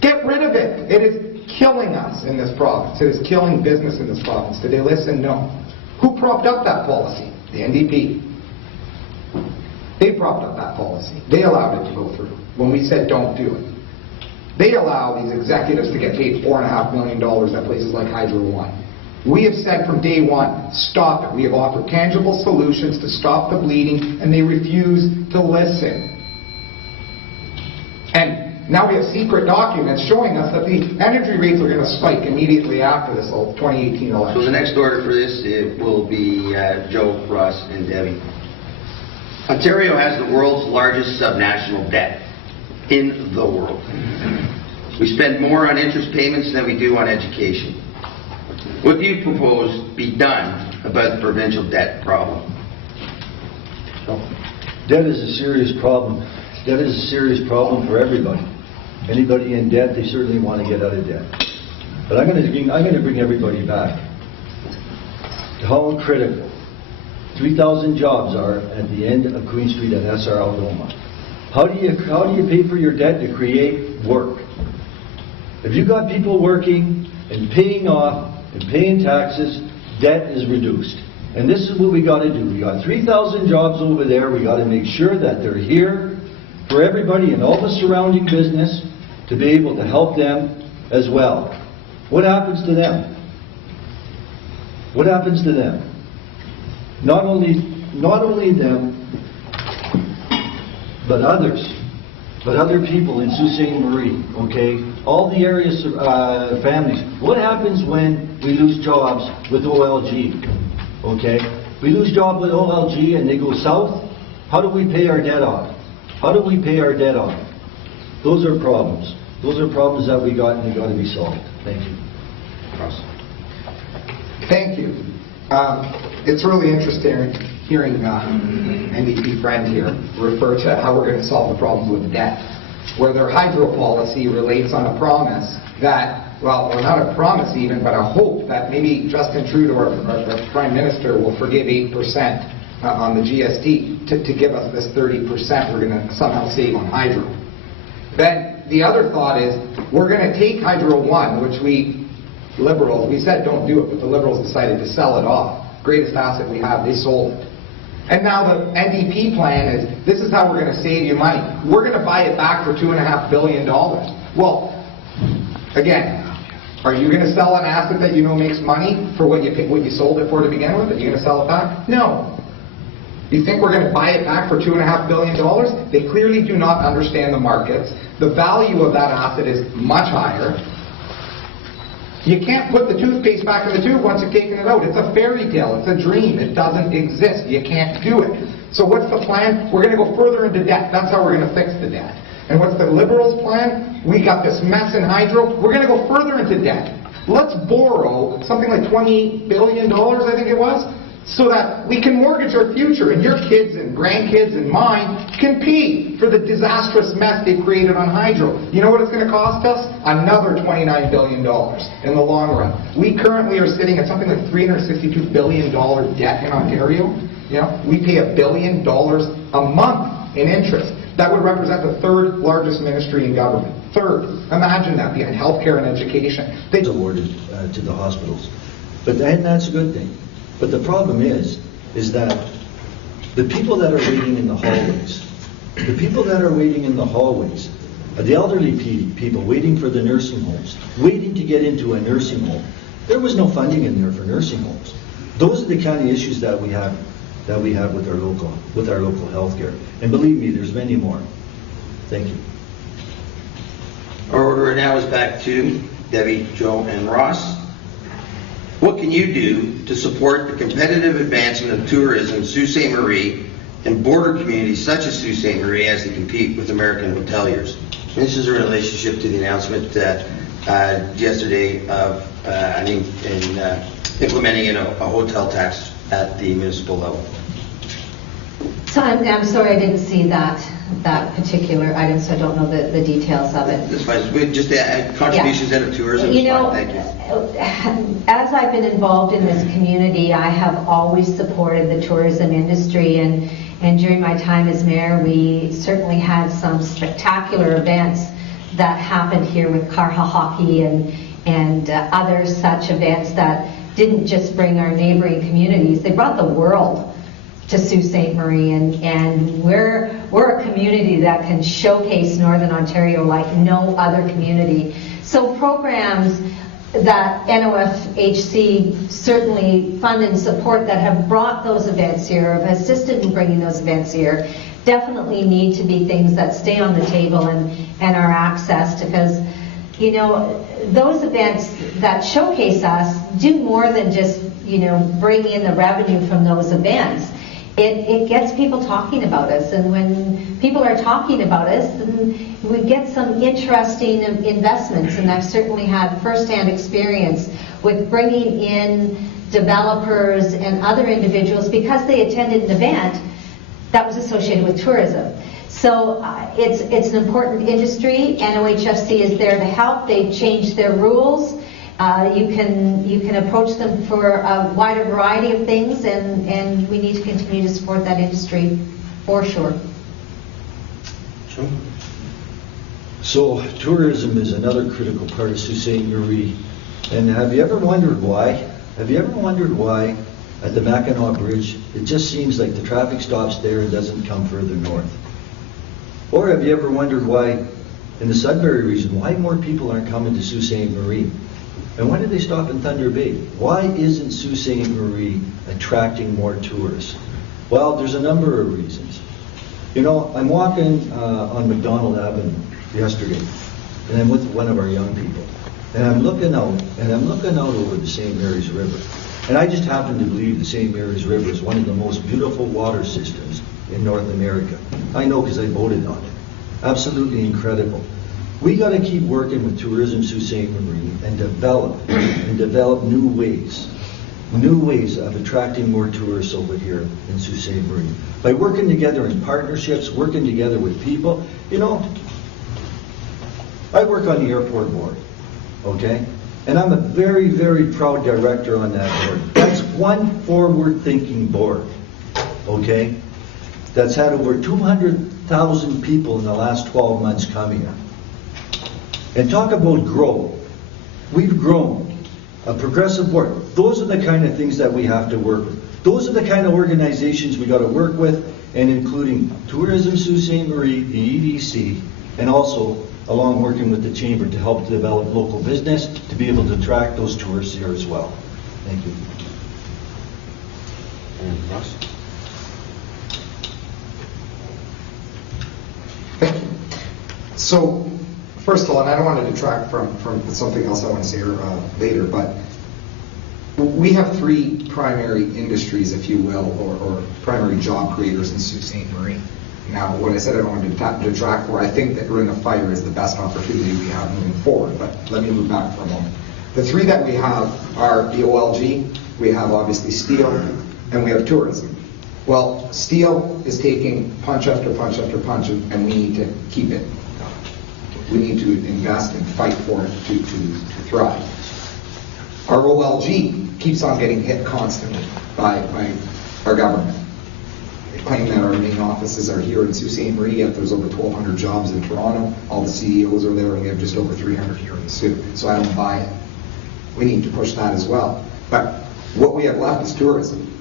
Get rid of it. It is killing us in this province. It is killing business in this province. Did they listen? No. Who propped up that policy? The NDP. They propped up that policy. They allowed it to go through when we said don't do it. They allow these executives to get paid $4.5 million at places like Hydro One. We have said from day one, stop it. We have offered tangible solutions to stop the bleeding, and they refuse to listen. And now we have secret documents showing us that the energy rates are going to spike immediately after this 2018 election. So the next order for this, it will be Joe, Ross, and Debbie. Ontario has the world's largest subnational debt in the world. We spend more on interest payments than we do on education. What do you propose be done about the provincial debt problem? Debt is a serious problem. Debt is a serious problem for everybody. Anybody in debt, they certainly want to get out of debt. But I'm going to bring everybody back to how critical 3,000 jobs are at the end of Queen Street at SR Algoma. How do you pay for your debt? To create work. If you've got people working and paying off and paying taxes, debt is reduced. And this is what we got to do. We got 3,000 jobs over there. We got to make sure that they're here for everybody in all the surrounding business to be able to help them as well. What happens to them? What happens to them? Not only them, but others. But other people in Sault Ste. Marie, okay? All the areas, families. What happens when we lose jobs with OLG, okay? We lose jobs with OLG and they go south. How do we pay our debt off? How do we pay our debt off? Those are problems. Those are problems that we got and they got to be solved. Thank you. Thank you. It's really interesting hearing NDP friend here refer to how we're going to solve the problems with debt, where their hydro policy relates on a promise that, well, not a promise even, but a hope that maybe Justin Trudeau, our Prime Minister, will forgive 8% on the GST to give us this 30% we're going to somehow save on hydro. Then the other thought is we're going to take Hydro One, which we Liberals, we said don't do it, but the Liberals decided to sell it off. Greatest asset we have, they sold it. And now the NDP plan is, this is how we're going to save you money. We're going to buy it back for $2.5 billion. Well, again, are you going to sell an asset that you know makes money for what you sold it for to begin with? Are you going to sell it back? No. You think we're going to buy it back for $2.5 billion? They clearly do not understand the markets. The value of that asset is much higher. You can't put the toothpaste back in the tube once you've taken it out. It's a fairy tale. It's a dream. It doesn't exist. You can't do it. So what's the plan? We're going to go further into debt. That's how we're going to fix the debt. And what's the Liberals' plan? We got this mess in hydro. We're going to go further into debt. Let's borrow something like $28 billion, I think it was, so that we can mortgage our future, and your kids and grandkids and mine can pay for the disastrous mess they've created on hydro. You know what it's going to cost us? Another $29 billion in the long run. We currently are sitting at something like $362 billion debt in Ontario. You know, we pay $1 billion a month in interest. That would represent the third largest ministry in government. Third. Imagine that, behind healthcare and education. They awarded to the hospitals. And that's a good thing. But the problem is that the people that are waiting in the hallways, the elderly people waiting for the nursing homes, waiting to get into a nursing home, there was no funding in there for nursing homes. Those are the kind of issues that we have with our local health care. And believe me, there's many more. Thank you. Our order now is back to Debbie, Joe, and Ross. What can you do to support the competitive advancement of tourism in Sault Ste. Marie and border communities such as Sault Ste. Marie as they compete with American hoteliers? And this is in relationship to the announcement yesterday of implementing a hotel tax at the municipal level. So I'm sorry, I didn't see that particular item, so I don't know the details of it. That's fine. Just the contributions out of tourism. You know, Thank you. as I've been involved in this community, I have always supported the tourism industry, and during my time as mayor, we certainly had some spectacular events that happened here with Carha Hockey and other such events that didn't just bring our neighboring communities, they brought the world to Sault Ste. Marie, and we're a community that can showcase Northern Ontario like no other community. So programs that NOFHC certainly fund and support that have brought those events here, have assisted in bringing those events here, definitely need to be things that stay on the table and are accessed, because you know, those events that showcase us do more than just, you know, bring in the revenue from those events. It gets people talking about us, and when people are talking about us, then we get some interesting investments, and I've certainly had first-hand experience with bringing in developers and other individuals because they attended an event that was associated with tourism. So it's an important industry. NOHFC is there to help. They've changed their rules. You can approach them for a wider variety of things, and we need to continue to support that industry for sure. Sure. So tourism is another critical part of Sault Ste. Marie. And have you ever wondered why? Have you ever wondered why at the Mackinac Bridge it just seems like the traffic stops there and doesn't come further north? Or have you ever wondered why in the Sudbury region, why more people aren't coming to Sault Ste. Marie? And why did they stop in Thunder Bay? Why isn't Sault Ste. Marie attracting more tourists? Well, there's a number of reasons. You know, I'm walking on McDonald Avenue yesterday, and I'm with one of our young people, and I'm looking out over the St. Mary's River. And I just happen to believe the St. Mary's River is one of the most beautiful water systems in North America. I know because I boated on it. Absolutely incredible. We got to keep working with Tourism Sault Ste. Marie and develop new ways of attracting more tourists over here in Sault Ste. Marie. By working together in partnerships, working together with people. You know, I work on the airport board, okay? And I'm a very, very proud director on that board. That's one forward-thinking board, okay? That's had over 200,000 people in the last 12 months come here. And talk about grow. We've grown. A progressive board. Those are the kind of things that we have to work with. Those are the kind of organizations we got to work with, and including Tourism Sault Ste. Marie, the EDC, and also along working with the Chamber to help develop local business to be able to attract those tourists here as well. Thank you. And Ross? So, first of all, and I don't want to detract from something else I want to say later, but we have three primary industries, if you will, or primary job creators in Sault Ste. Marie. Now, when I said I don't want to detract where I think that Ring of Fire is the best opportunity we have moving forward, but let me move back for a moment. The three that we have are the OLG, we have obviously steel, and we have tourism. Well, steel is taking punch after punch after punch, and we need to keep it. We need to invest and fight for it to thrive. Our OLG keeps on getting hit constantly by our government. They claim that our main offices are here in Sault Ste. Marie, yet there's over 1,200 jobs in Toronto. All the CEOs are there, and we have just over 300 here in Sault. So I don't buy it. We need to push that as well. But what we have left is tourism.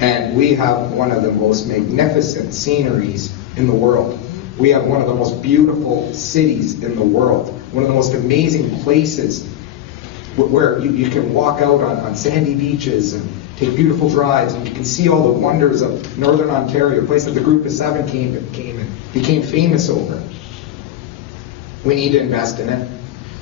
And we have one of the most magnificent sceneries in the world. We have one of the most beautiful cities in the world. One of the most amazing places where you can walk out on sandy beaches and take beautiful drives, and you can see all the wonders of Northern Ontario, a place that the Group of Seven came and became famous over. We need to invest in it.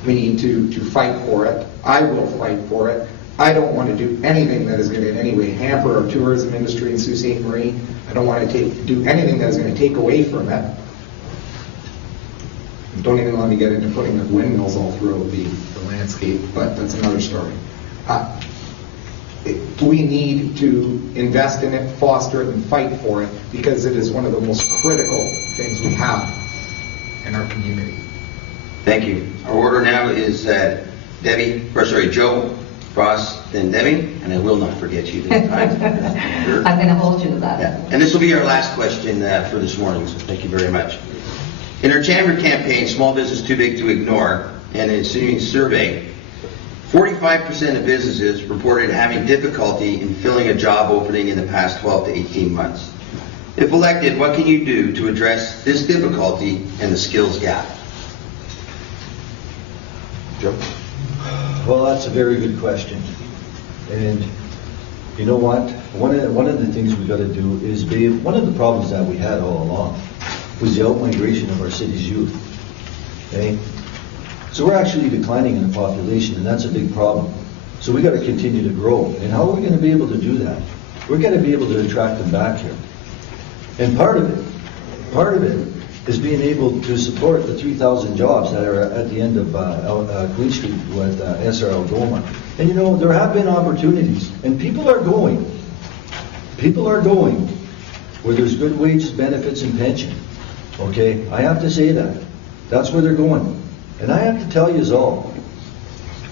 We need to fight for it. I will fight for it. I don't want to do anything that is going to in any way hamper our tourism industry in Sault Ste. Marie. I don't want to do anything that is going to take away from it. Don't even let me get into putting the windmills all throughout the landscape, but that's another story. We need to invest in it, foster it, and fight for it, because it is one of the most critical things we have in our community. Thank you. Our order now is Joe, Ross, then Debbie, and I will not forget you this time. I'm going to hold you to that. Yeah. And this will be our last question for this morning, so thank you very much. In our chamber campaign, Small Business Too Big to Ignore, and an ensuing survey, 45% of businesses reported having difficulty in filling a job opening in the past 12 to 18 months. If elected, what can you do to address this difficulty and the skills gap? Joe? Well, that's a very good question. And you know what? One of the things we've got to do is one of the problems that we had all along was the outmigration of our city's youth. Okay? So we're actually declining in the population, and that's a big problem. So we got to continue to grow. And how are we going to be able to do that? We're going to be able to attract them back here. And part of it is being able to support the 3,000 jobs that are at the end of Queen Street with SRL Goma. And you know, there have been opportunities, and people are going where there's good wages, benefits, and pension. Okay, I have to say that. That's where they're going. And I have to tell you all,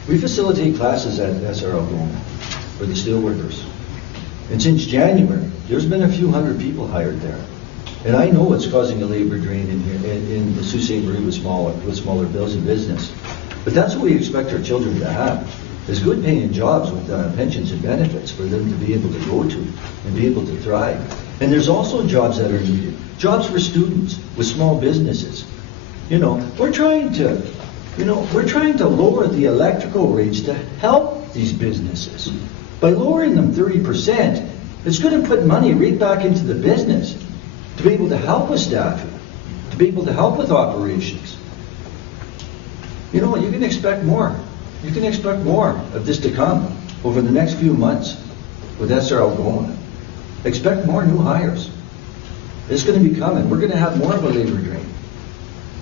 we facilitate classes at SRL Goma for the steelworkers. And since January, there's been a few hundred people hired there. And I know it's causing a labor drain in here, in the Sault Ste. Marie with smaller bills and business. But that's what we expect our children to have, is good paying jobs with pensions and benefits for them to be able to go to and be able to thrive. And there's also jobs that are needed. Jobs for students with small businesses. You know, we're trying to lower the electrical rates to help these businesses. By lowering them 30%, it's going to put money right back into the business to be able to help with staffing, to be able to help with operations. You know what, you can expect more. You can expect more of this to come over the next few months with SRL Goma. Expect more new hires. It's going to be coming. We're going to have more of a labor drain.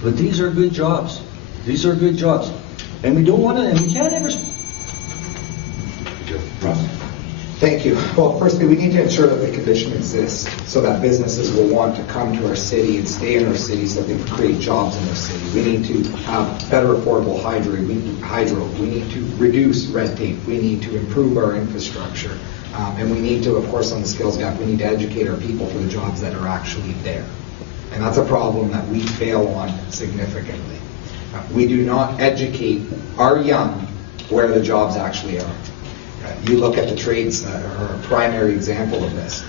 But these are good jobs. These are good jobs. And we don't want to, and we can't ever... Thank you. Well, firstly, we need to ensure that the condition exists so that businesses will want to come to our city and stay in our city so that they can create jobs in our city. We need to have better affordable hydro. We need to reduce red tape. We need to improve our infrastructure. And we need to, of course, on the skills gap, we need to educate our people for the jobs that are actually there. And that's a problem that we fail on significantly. We do not educate our young where the jobs actually are. You look at the trades that are a primary example of this.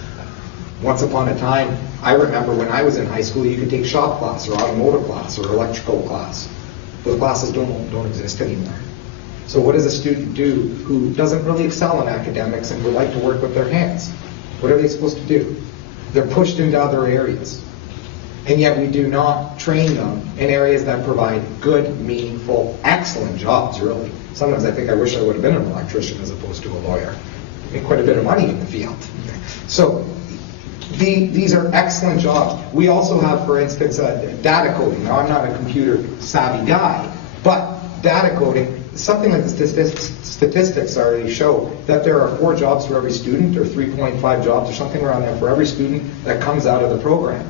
Once upon a time, I remember when I was in high school, you could take shop class or automotive class or electrical class. Those classes don't exist anymore. So what does a student do who doesn't really excel in academics and would like to work with their hands? What are they supposed to do? They're pushed into other areas. and yet we do not train them in areas that provide good, meaningful, excellent jobs, really. Sometimes I think I wish I would have been an electrician as opposed to a lawyer. I make quite a bit of money in the field. So these are excellent jobs. We also have, for instance, data coding. Now, I'm not a computer savvy guy, but data coding, something like the statistics already show that there are 4 jobs for every student, or 3.5 jobs, or something around there for every student that comes out of the program.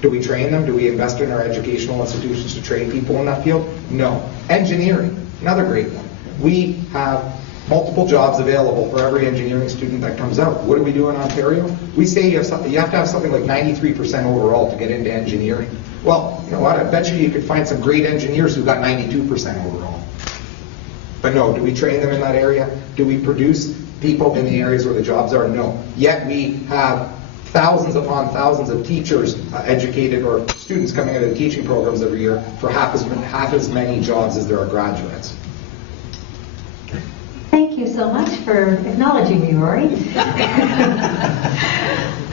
Do we train them? Do we invest in our educational institutions to train people in that field? No. Engineering, another great one. We have multiple jobs available for every engineering student that comes out. What do we do in Ontario? We say you have to have something like 93% overall to get into engineering. Well, you know what? I bet you could find some great engineers who got 92% overall. But no, do we train them in that area? Do we produce people in the areas where the jobs are? No. Yet we have thousands upon thousands of teachers educated, or students coming out of the teaching programs every year for half as many jobs as there are graduates. Thank you so much for acknowledging me, Rory.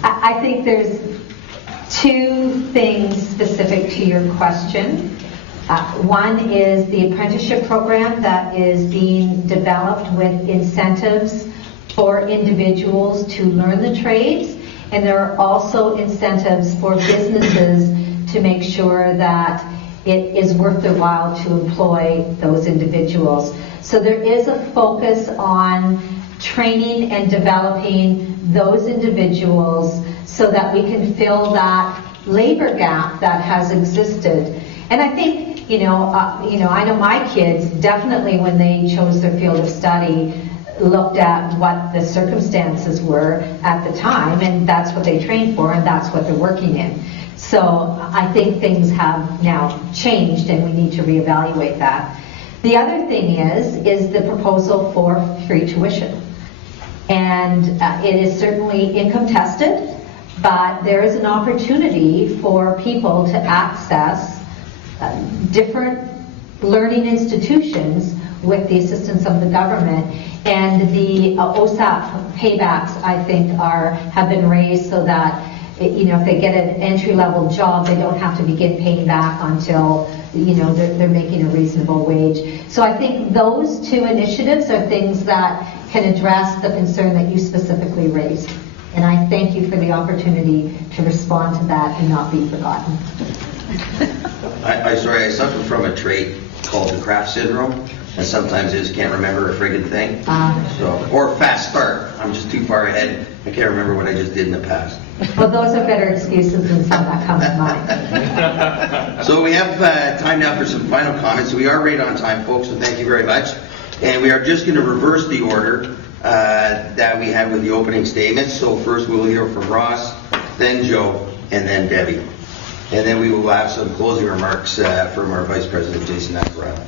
I think there's 2 things specific to your question. One is the apprenticeship program that is being developed with incentives for individuals to learn the trades, and there are also incentives for businesses to make sure that it is worth their while to employ those individuals. So there is a focus on training and developing those individuals so that we can fill that labor gap that has existed. And I think, I know my kids definitely, when they chose their field of study, looked at what the circumstances were at the time, and that's what they trained for, and that's what they're working in. So I think things have now changed, and we need to reevaluate that. The other thing is the proposal for free tuition. And it is certainly income tested, but there is an opportunity for people to access different learning institutions with the assistance of the government. And the OSAP paybacks, I think, have been raised so that if they get an entry-level job, they don't have to begin paying back until they're making a reasonable wage. So I think those 2 initiatives are things that can address the concern that you specifically raised. And I thank you for the opportunity to respond to that and not be forgotten. I suffer from a trait called the Kraft syndrome, and sometimes I just can't remember a friggin' thing. Or fast start. I'm just too far ahead. I can't remember what I just did in the past. Well, those are better excuses than some that come to mind. So we have time now for some final comments. We are right on time, folks, so thank you very much. And we are just going to reverse the order that we had with the opening statements. So first we'll hear from Ross, then Joe, and then Debbie. And then we will have some closing remarks from our Vice President, Jason Navarrete.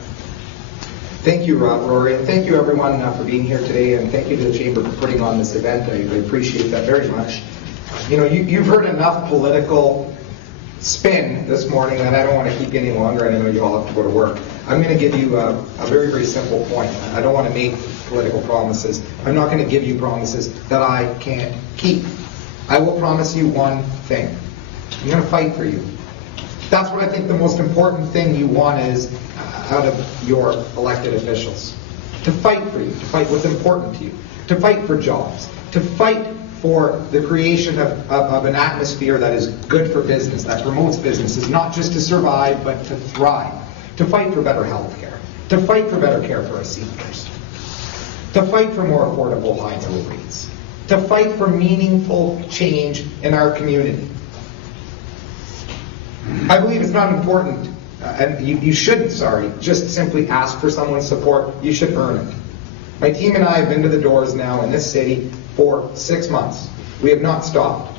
Thank you, Rory, and thank you everyone for being here today, and thank you to the Chamber for putting on this event. I appreciate that very much. You've heard enough political spin this morning that I don't want to keep any longer, and I know you all have to go to work. I'm going to give you a very, very simple point. I don't want to make political promises. I'm not going to give you promises that I can't keep. I will promise you one thing. I'm going to fight for you. That's what I think the most important thing you want is out of your elected officials. To fight for you, to fight what's important to you, to fight for jobs, to fight for the creation of an atmosphere that is good for business, that promotes businesses, not just to survive, but to thrive, to fight for better health care, to fight for better care for our seniors, to fight for more affordable high middle rates, to fight for meaningful change in our community. I believe it's not important, and you shouldn't, just simply ask for someone's support. You should earn it. My team and I have been to the doors now in this city for 6 months. We have not stopped.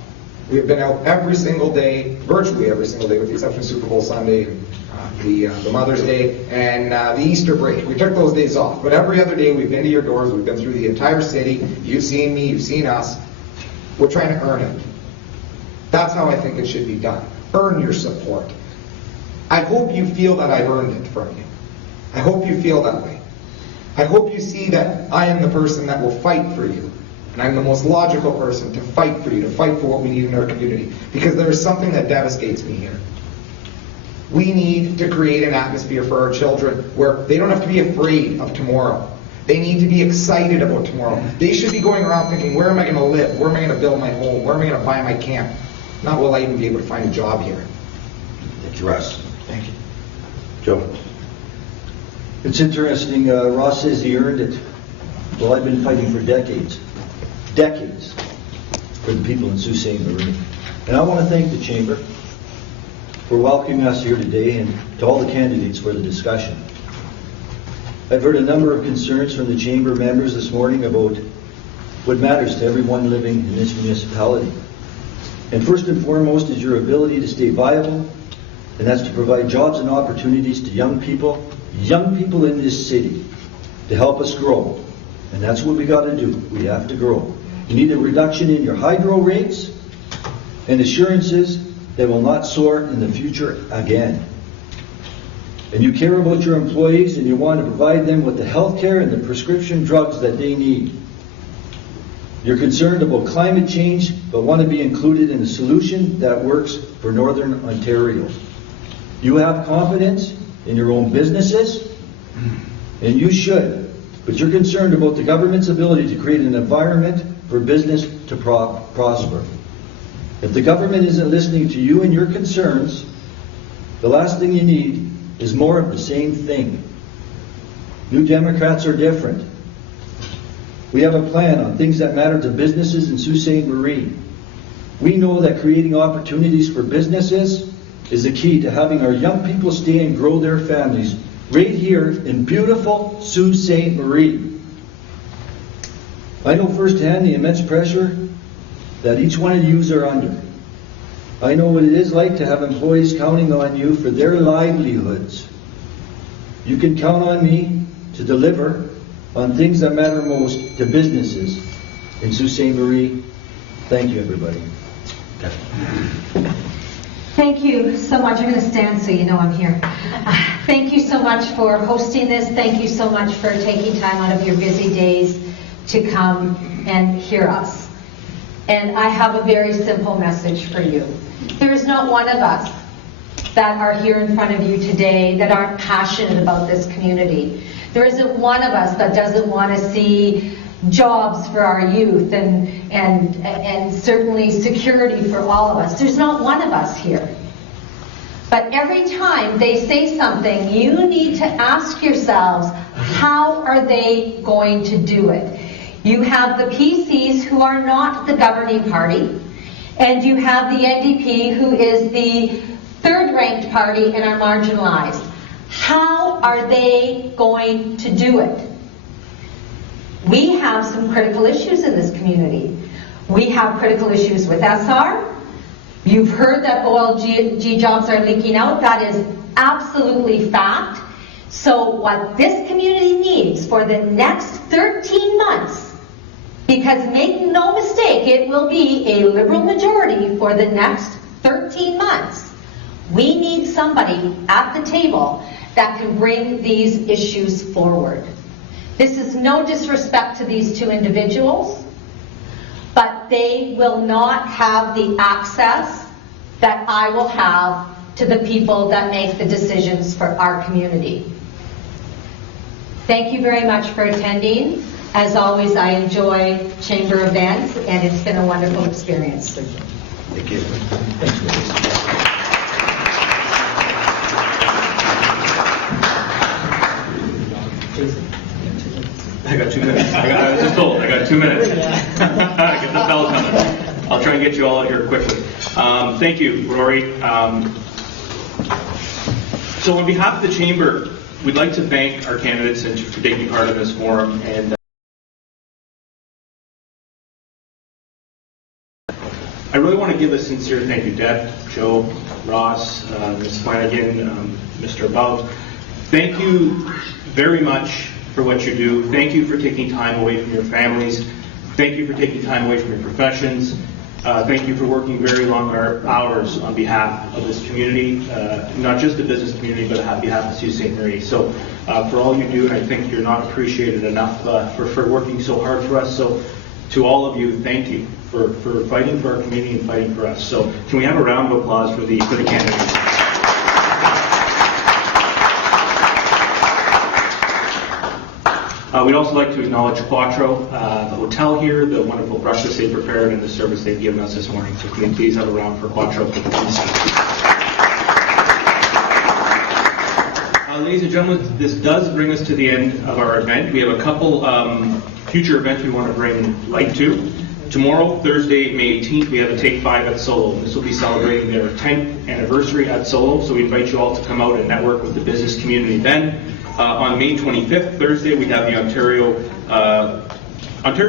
We have been out every single day, virtually every single day, with the exception of Super Bowl Sunday, the Mother's Day, and the Easter break. We took those days off. But every other day we've been to your doors. We've been through the entire city. You've seen me. You've seen us. We're trying to earn it. That's how I think it should be done. Earn your support. I hope you feel that I've earned it from you. I hope you feel that way. I hope you see that I am the person that will fight for you and I'm the most logical person to fight for you, to fight for what we need in our community, because there is something that devastates me here. We need to create an atmosphere for our children where they don't have to be afraid of tomorrow. They need to be excited about tomorrow. They should be going around thinking, where am I going to live? Where am I going to build my home? Where am I going to buy my camp? Not will I even be able to find a job here. Thank you, Russ. Thank you. Joe. It's interesting, Ross says he earned it. Well, I've been fighting for decades for the people in Sault Ste. Marie. And I want to thank the Chamber for welcoming us here today and to all the candidates for the discussion. I've heard a number of concerns from the Chamber members this morning about what matters to everyone living in this municipality. And first and foremost is your ability to stay viable, and that's to provide jobs and opportunities to young people in this city to help us grow. And that's what we got to do. We have to grow. You need a reduction in your hydro rates and assurances that will not soar in the future again. And you care about your employees and you want to provide them with the health care and the prescription drugs that they need. You're concerned about climate change, but want to be included in a solution that works for Northern Ontario. You have confidence in your own businesses, and you should, but you're concerned about the government's ability to create an environment for business to prosper. If the government isn't listening to you and your concerns, the last thing you need is more of the same thing. New Democrats are different. We have a plan on things that matter to businesses in Sault Ste. Marie. We know that creating opportunities for businesses is the key to having our young people stay and grow their families right here in beautiful Sault Ste. Marie. I know firsthand the immense pressure that each one of you are under. I know what it is like to have employees counting on you for their livelihoods. You can count on me to deliver on things that matter most to businesses in Sault Ste. Marie. Thank you, everybody. Thank you so much. I'm going to stand so you know I'm here. Thank you so much for hosting this. Thank you so much for taking time out of your busy days to come and hear us. And I have a very simple message for you. There is not one of us that are here in front of you today that aren't passionate about this community. There isn't one of us that doesn't want to see jobs for our youth and certainly security for all of us. There's not one of us here. But every time they say something, you need to ask yourselves, how are they going to do it? You have the PCs who are not the governing party, and you have the NDP who is the third-ranked party and are marginalized. How are they going to do it? We have some critical issues in this community. We have critical issues with SR. You've heard that OLG jobs are leaking out. That is absolutely fact. So what this community needs for the next 13 months, because make no mistake, it will be a Liberal majority for the next 13 months, we need somebody at the table that can bring these issues forward. This is no disrespect to these two individuals, but they will not have the access that I will have to the people that make the decisions for our community. Thank you very much for attending. As always, I enjoy Chamber events, and it's been a wonderful experience. Thank you. Thanks, Liz. I got 2 minutes. I was just told I got 2 minutes. Get the bell coming. I'll try and get you all out here quickly. Thank you, Rory. So on behalf of the Chamber, we'd like to thank our candidates and for taking part in this forum. And I really want to give a sincere thank you, Deb, Joe, Ross, Ms. Flanagan, Mr. About. Thank you very much for what you do. Thank you for taking time away from your families. Thank you for taking time away from your professions. Thank you for working very long hours on behalf of this community, not just the business community, but on behalf of Sault Ste. Marie. So for all you do, and I think you're not appreciated enough for working so hard for us. So to all of you, thank you for fighting for our community and fighting for us. So can we have a round of applause for the candidates? We'd also like to acknowledge Quattro, the hotel here, the wonderful brushes they prepared, and the service they've given us this morning. So can we please have a round for Quattro? Ladies and gentlemen, this does bring us to the end of our event. We have a couple future events we want to bring light to. Tomorrow, Thursday, May 18th, we have a Take 5 at Solo. This will be celebrating their 10th anniversary at Solo, so we invite you all to come out and network with the business community then. On May 25th, Thursday, we have the Ontario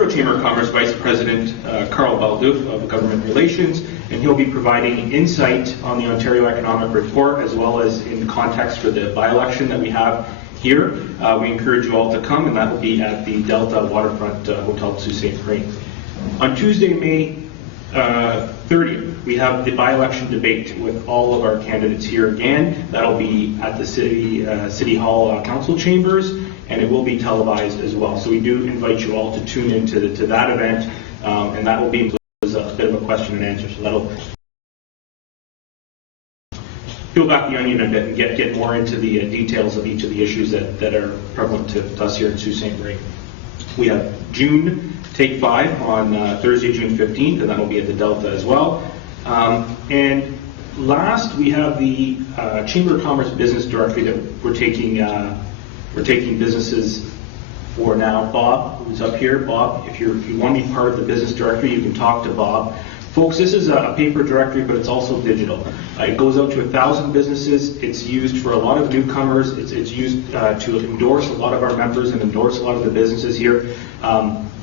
Chamber of Commerce Vice President Carl Baldouf of Government Relations, and he'll be providing insight on the Ontario Economic Report as well as in context for the by-election that we have here. We encourage you all to come, and that will be at the Delta Waterfront Hotel Sault Ste. On Tuesday, May 30th, we have the by-election debate with all of our candidates here again. That'll be at the City Hall Council Chambers, and it will be televised as well. So we do invite you all to tune into that event, and that will be a bit of a question and answer. So that'll peel back the onion a bit and get more into the details of each of the issues that are prevalent to us here in Sault Ste. Marie. We have June Take 5 on Thursday, June 15th, and that will be at the Delta as well. And last, we have the Chamber of Commerce Business Directory that we're taking businesses for now. Bob, who's up here. Bob, if you want to be part of the business directory, you can talk to Bob. Folks, this is a paper directory, but it's also digital. It goes out to 1,000 businesses. It's used for a lot of newcomers. It's used to endorse a lot of our members and endorse a lot of the businesses here.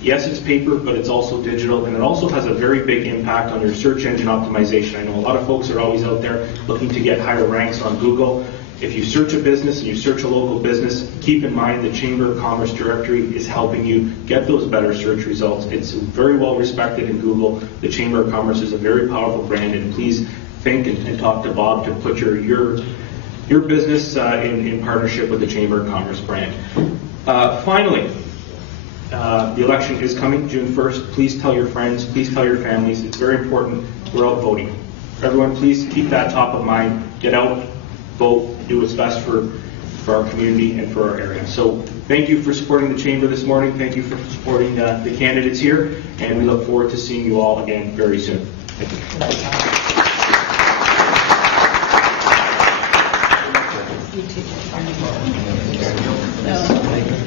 Yes, it's paper, but it's also digital, and it also has a very big impact on your search engine optimization. I know a lot of folks are always out there looking to get higher ranks on Google. If you search a business and you search a local business, keep in mind the Chamber of Commerce directory is helping you get those better search results. It's very well respected in Google. The Chamber of Commerce is a very powerful brand, and please think and talk to Bob to put your business in partnership with the Chamber of Commerce brand. Finally, the election is coming June 1st. Please tell your friends, please tell your families. It's very important. We're out voting. Everyone, please keep that top of mind. Get out, vote, do what's best for our community and for our area. So thank you for supporting the Chamber this morning. Thank you for supporting the candidates here, and we look forward to seeing you all again very soon. Thank you.